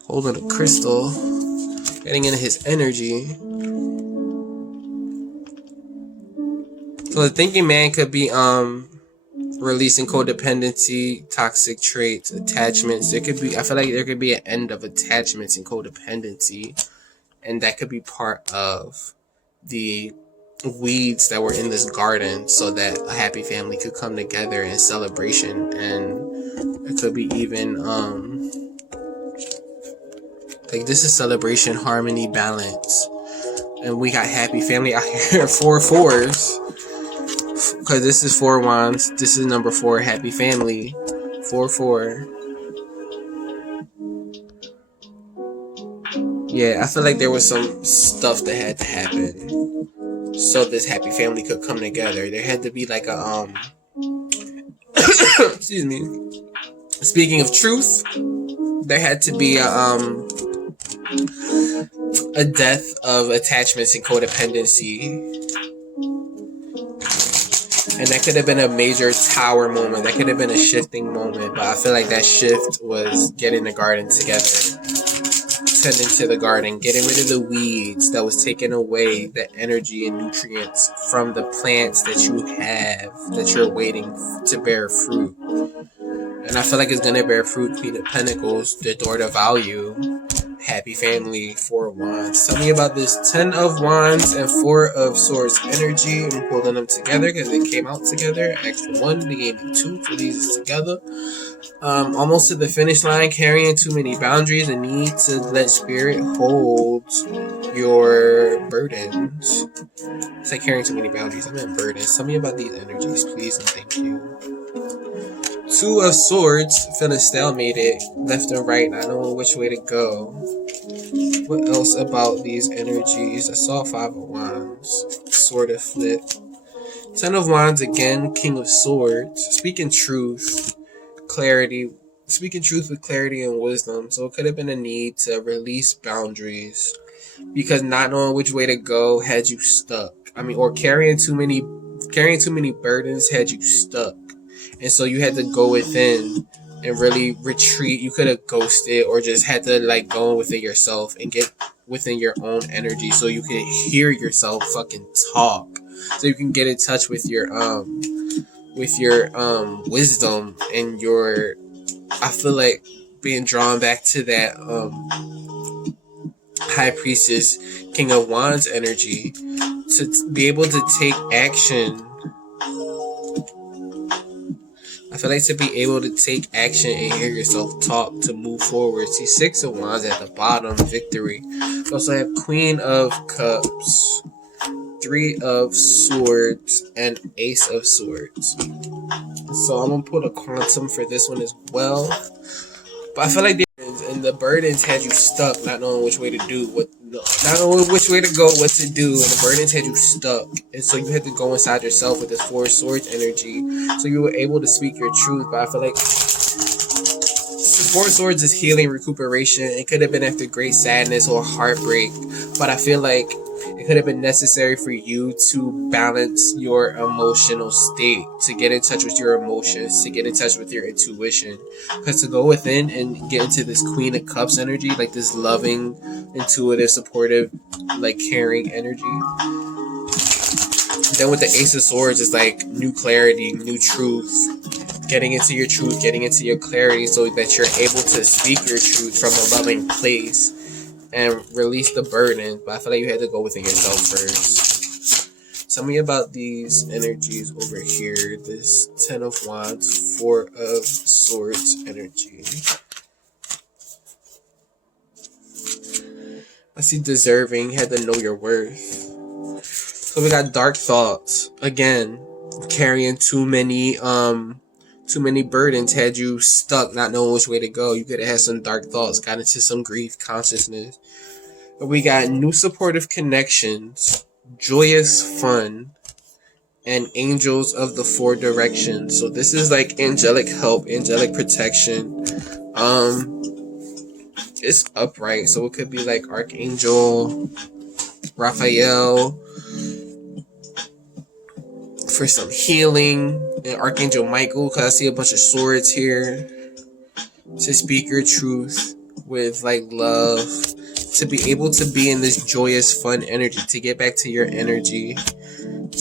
holding a crystal, getting into his energy. So the thinking man could be releasing codependency, toxic traits, attachments. There could be, I feel like there could be an end of attachments and codependency, and that could be part of the weeds that were in this garden so that a happy family could come together in celebration. And it could be even like this is celebration, harmony, balance. And we got happy family out here. 4 4s, because this is 4 wands. This is number 4, happy family. 4 4. Yeah, I feel like there was some stuff that had to happen so this happy family could come together. There had to be like a excuse me. Speaking of truth, there had to be a death of attachments and codependency. And that could have been a major tower moment. That could have been a shifting moment. But I feel like that shift was getting the garden together. Tending to the garden, getting rid of the weeds that was taking away the energy and nutrients from the plants that you have, that you're waiting to bear fruit. And I feel like it's going to bear fruit. Queen of Pentacles, the door to value, happy family, 4 of Wands. Tell me about this 10 of Wands and 4 of Swords energy. I'm holding them together because they came out together. I asked for 1, they gave me 2, so these is together. Almost to the finish line, carrying too many boundaries, and need to let spirit hold your burdens. It's like carrying too many boundaries. I meant burdens. Tell me about these energies, please, and thank you. Two of Swords, feeling stalemated, left and right, not knowing which way to go. What else about these energies? I saw Five of Wands, sort of flip. Ten of Wands again, King of Swords, speaking truth, clarity, speaking truth with clarity and wisdom. So it could have been a need to release boundaries because not knowing which way to go had you stuck. I mean, or carrying too many burdens had you stuck. And so you had to go within and really retreat. You could have ghosted or just had to like go within yourself and get within your own energy so you can hear yourself fucking talk. So you can get in touch with your wisdom and your, I feel like being drawn back to that High Priestess, King of Wands energy to be able to take action. I feel like to be able to take action and hear yourself talk to move forward. See, Six of Wands at the bottom, victory. We also have Queen of Cups, Three of Swords, and Ace of Swords. So I'm going to put a quantum for this one as well. But I feel like the burdens had you stuck, not knowing which way to do not knowing which way to go, what to do, and the burdens had you stuck. And so you had to go inside yourself with this Four of Swords energy. So you were able to speak your truth. But I feel like Four of Swords is healing, recuperation. It could have been after great sadness or heartbreak. But I feel like it could have been necessary for you to balance your emotional state, to get in touch with your emotions, to get in touch with your intuition. Because to go within and get into this Queen of Cups energy, like this loving, intuitive, supportive, like caring energy. Then with the Ace of Swords, it's like new clarity, new truth, getting into your truth, getting into your clarity so that you're able to speak your truth from a loving place and release the burden. But I feel like you had to go within yourself first. Tell me about these energies over here. This Ten of Wands, Four of Swords energy. I see deserving. You had to know your worth. So we got dark thoughts. Again, carrying too many burdens had you stuck, not knowing which way to go. You could have had some dark thoughts, got into some grief consciousness. But we got new supportive connections, joyous fun, and angels of the four directions. So this is like angelic help, angelic protection. It's upright, so it could be like Archangel Raphael for some healing, and Archangel Michael, because I see a bunch of swords here, to speak your truth with like love, to be able to be in this joyous fun energy, to get back to your energy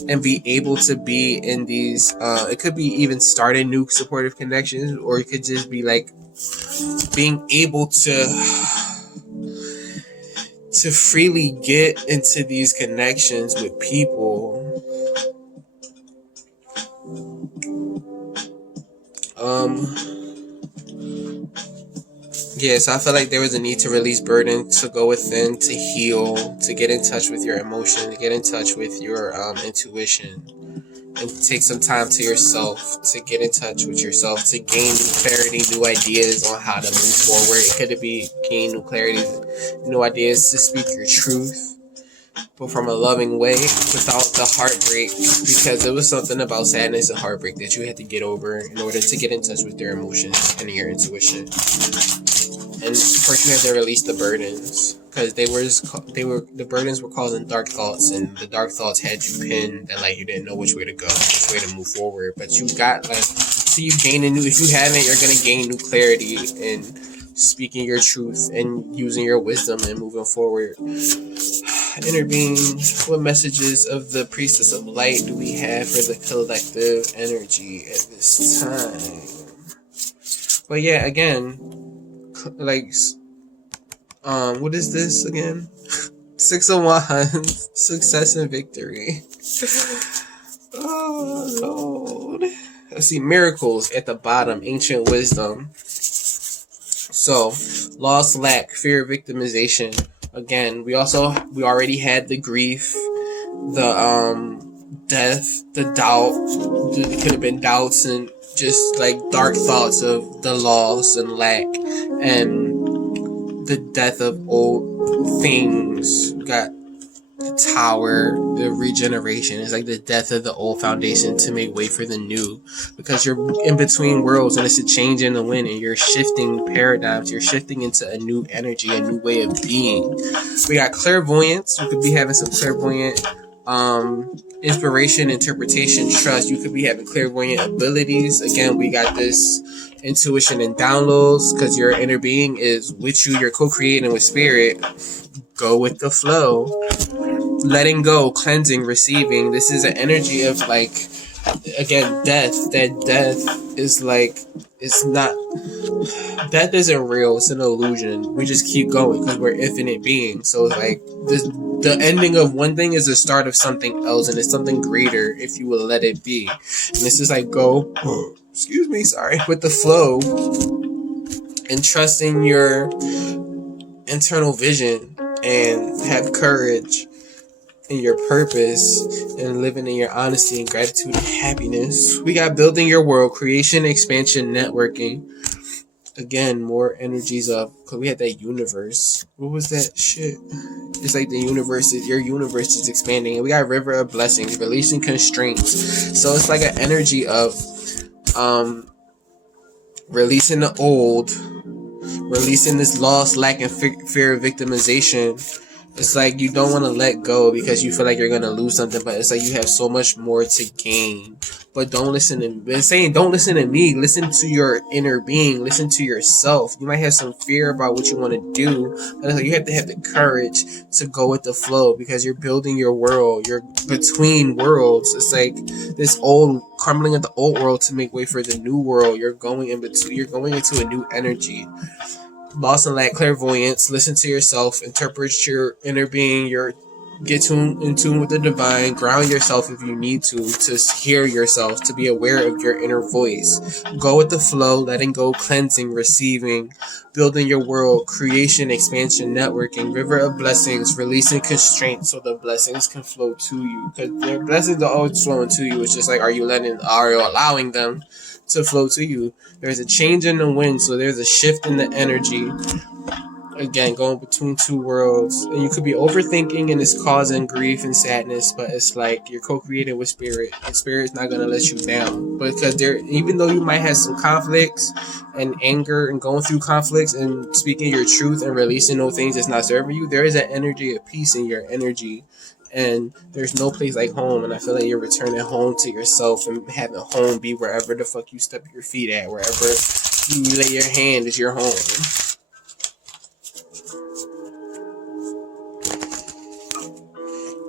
and be able to be in these it could be even starting new supportive connections, or it could just be like being able to freely get into these connections with people. Yeah, so I feel like there was a need to release burden, to go within, to heal, to get in touch with your emotion, to get in touch with your intuition, and take some time to yourself, to get in touch with yourself, to gain new clarity, new ideas on how to move forward. It could be gain new clarity, new ideas to speak your truth, but from a loving way, without the heartbreak, because there was something about sadness and heartbreak that you had to get over in order to get in touch with your emotions and your intuition. And first you had to release the burdens, because the burdens were causing dark thoughts, and the dark thoughts had you pinned, and like you didn't know which way to go, which way to move forward. But you got if you haven't, you're gonna gain new clarity in speaking your truth and using your wisdom and moving forward. Intervene. What messages of the Priestess of Light do we have for the collective energy at this time? But yeah, again, like, what is this again? 6 of Wands, success and victory. Oh Lord. Let's see, miracles at the bottom, ancient wisdom. So, loss, lack, fear, victimization. Again, we already had the grief, the death, the doubt. It could have been doubts and just like dark thoughts of the loss and lack and the death of old things. We got the tower, the regeneration. It's like the death of the old foundation to make way for the new, because you're in between worlds and it's a change in the wind and you're shifting paradigms. You're shifting into a new energy, a new way of being. We got clairvoyance. You could be having some clairvoyant inspiration, interpretation, trust. You could be having clairvoyant abilities. Again, we got this intuition and downloads, because your inner being is with you. You're co-creating with spirit. Go with the flow. Letting go, cleansing, receiving. This is an energy of like, again, death. That death is like, it's not, death isn't real. It's an illusion. We just keep going because we're infinite beings. So it's like this, the ending of one thing is the start of something else, and it's something greater if you will let it be. And this is like go, excuse me, sorry, with the flow and trusting your internal vision and have courage in your purpose and living in your honesty and gratitude and happiness. We got building your world, creation, expansion, networking. Again, more energies of, because we had that universe. What was that shit? It's like the universe, your universe is expanding. And we got river of blessings, releasing constraints. So it's like an energy of releasing the old, releasing this loss, lack, and fear of victimization. It's like you don't want to let go because you feel like you're going to lose something, but it's like you have so much more to gain. But don't listen to me. It's saying don't listen to me. Listen to your inner being. Listen to yourself. You might have some fear about what you want to do, but it's like you have to have the courage to go with the flow, because you're building your world. You're between worlds. It's like this old, crumbling of the old world to make way for the new world. You're going in between. You're going into a new energy. Loss and lack, clairvoyance. Listen to yourself. Interpret your inner being. Get in tune with the divine. Ground yourself if you need to hear yourself, to be aware of your inner voice. Go with the flow, letting go, cleansing, receiving, building your world, creation, expansion, networking, river of blessings, releasing constraints so the blessings can flow to you. Because their blessings are always flowing to you. It's just like, are you allowing them to flow to you? There's a change in the wind, so there's a shift in the energy. Again, going between two worlds, and you could be overthinking and it's causing grief and sadness, but it's like you're co-creating with spirit, and spirit's not going to let you down, because even though you might have some conflicts and anger and going through conflicts and speaking your truth and releasing those things that's not serving you, there is an energy of peace in your energy, and there's no place like home. And I feel like you're returning home to yourself and having home be wherever the fuck you step your feet at, wherever you lay your hand is your home.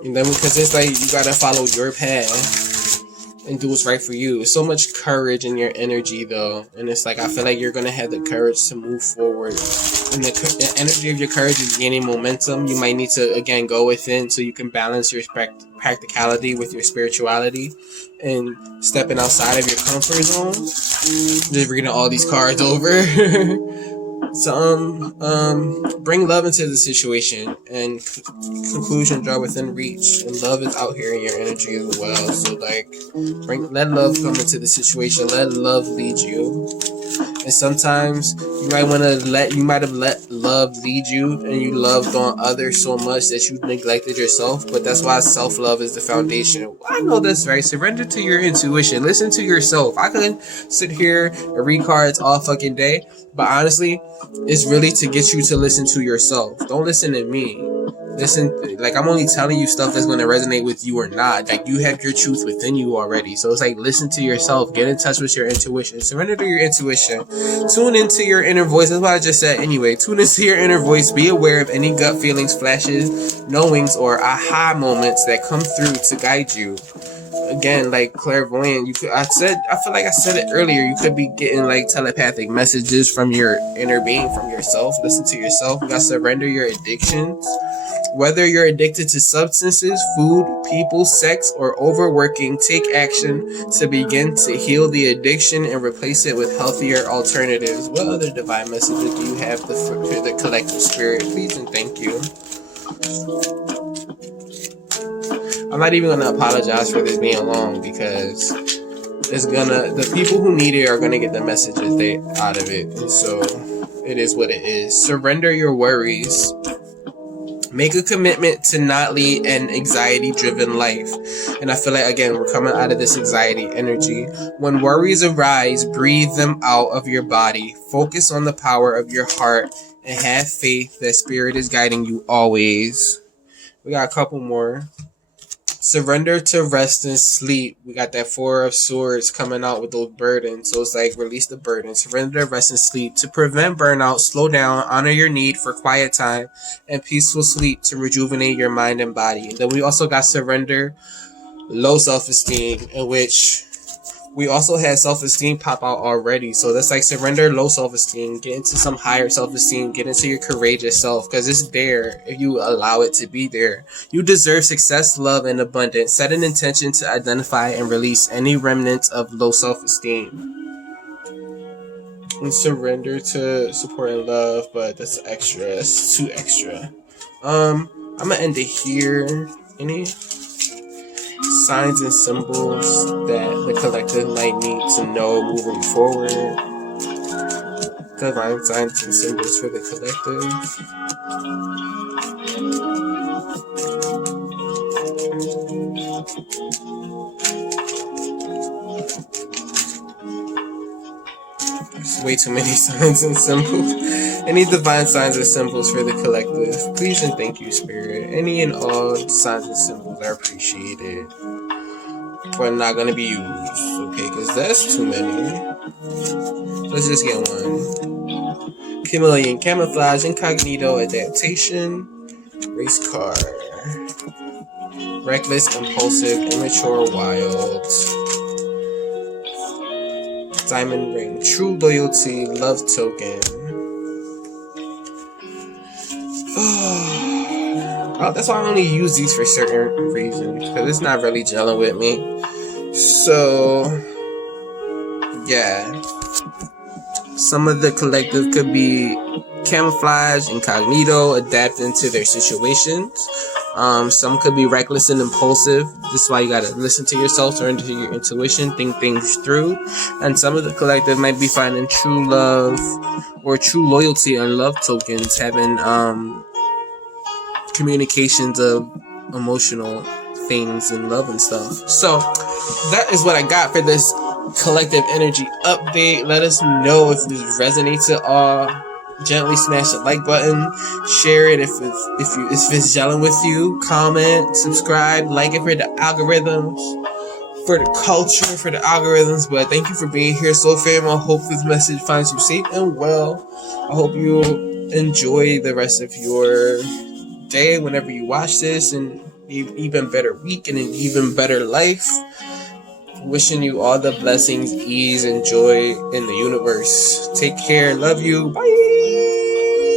And then, because it's like you gotta follow your path and do what's right for you. There's so much courage in your energy, though, and it's like I feel like you're gonna have the courage to move forward. And the energy of your courage is gaining momentum. You might need to again go within so you can balance your practicality with your spirituality and stepping outside of your comfort zone. Just reading all these cards over. So bring love into the situation, and conclusion draw within reach, and love is out here in your energy as well. So like let love come into the situation, let love lead you. And sometimes you might have let love lead you, and you loved on others so much that you neglected yourself. But that's why self-love is the foundation. I know that's right. Surrender to your intuition. Listen to yourself. I can sit here and read cards all fucking day, but honestly, it's really to get you to listen to yourself. Don't listen to me. Listen, like I'm only telling you stuff that's going to resonate with you or not. Like you have your truth within you already. So it's like listen to yourself. Get in touch with your intuition. Surrender to your intuition. Tune into your inner voice. That's what I just said anyway. Tune into your inner voice. Be aware of any gut feelings, flashes, knowings, or aha moments that come through to guide you. Again, like clairvoyant, I feel like I said it earlier, you could be getting like telepathic messages from your inner being, from yourself. Listen to yourself. You gotta surrender your addictions. Whether you're addicted to substances, food, people, sex, or overworking, take action to begin to heal the addiction and replace it with healthier alternatives. What other divine messages do you have for the collective spirit? Please and thank you. I'm not even going to apologize for this being long, because is gonna, the people who need it are gonna get the messages they out of it. And so it is what it is. Surrender your worries. Make a commitment to not lead an anxiety-driven life. And I feel like, again, we're coming out of this anxiety energy. When worries arise, breathe them out of your body. Focus on the power of your heart and have faith that Spirit is guiding you always. We got a couple more. Surrender to rest and sleep. We got that Four of Swords coming out with those burdens. So it's like, release the burden. Surrender to rest and sleep. To prevent burnout, slow down, honor your need for quiet time and peaceful sleep to rejuvenate your mind and body. And then we also got surrender low self-esteem, in which we also had self-esteem pop out already. So that's like surrender low self-esteem, get into some higher self-esteem, get into your courageous self, because it's there if you allow it to be there. You deserve success, love, and abundance. Set an intention to identify and release any remnants of low self-esteem. And surrender to support and love, but that's extra. That's too extra. I'm gonna end it here. Any signs and symbols that the collective might need to know moving forward? Divine signs and symbols for the collective. There's way too many signs and symbols. Any divine signs and symbols for the collective? Please and thank you, Spirit. Any and all signs and symbols are appreciated, but not going to be used, okay? Because that's too many. Let's just get one. Chameleon, camouflage, incognito, adaptation, race car, reckless, impulsive, immature, wild, diamond ring, true loyalty, love token. Oh, that's why I only use these for certain reasons, because it's not really gelling with me. So, yeah. Some of the collective could be camouflage, incognito, adapting to their situations. Some could be reckless and impulsive. This is why you gotta listen to yourself, surrender to your intuition, think things through. And some of the collective might be finding true love or true loyalty and love tokens, having communications of emotional things and love and stuff. So that is what I got for this collective energy update. Let us know if this resonates at all. Gently smash the like button, share it if it's gelling with you, comment, subscribe, like it for the algorithms, for the culture, for the algorithms. But thank you for being here, Soul Fam. I hope this message finds you safe and well. I hope you enjoy the rest of your day whenever you watch this, and an even better week and an even better life. Wishing you all the blessings, ease, and joy in the universe. Take care. Love you. Bye.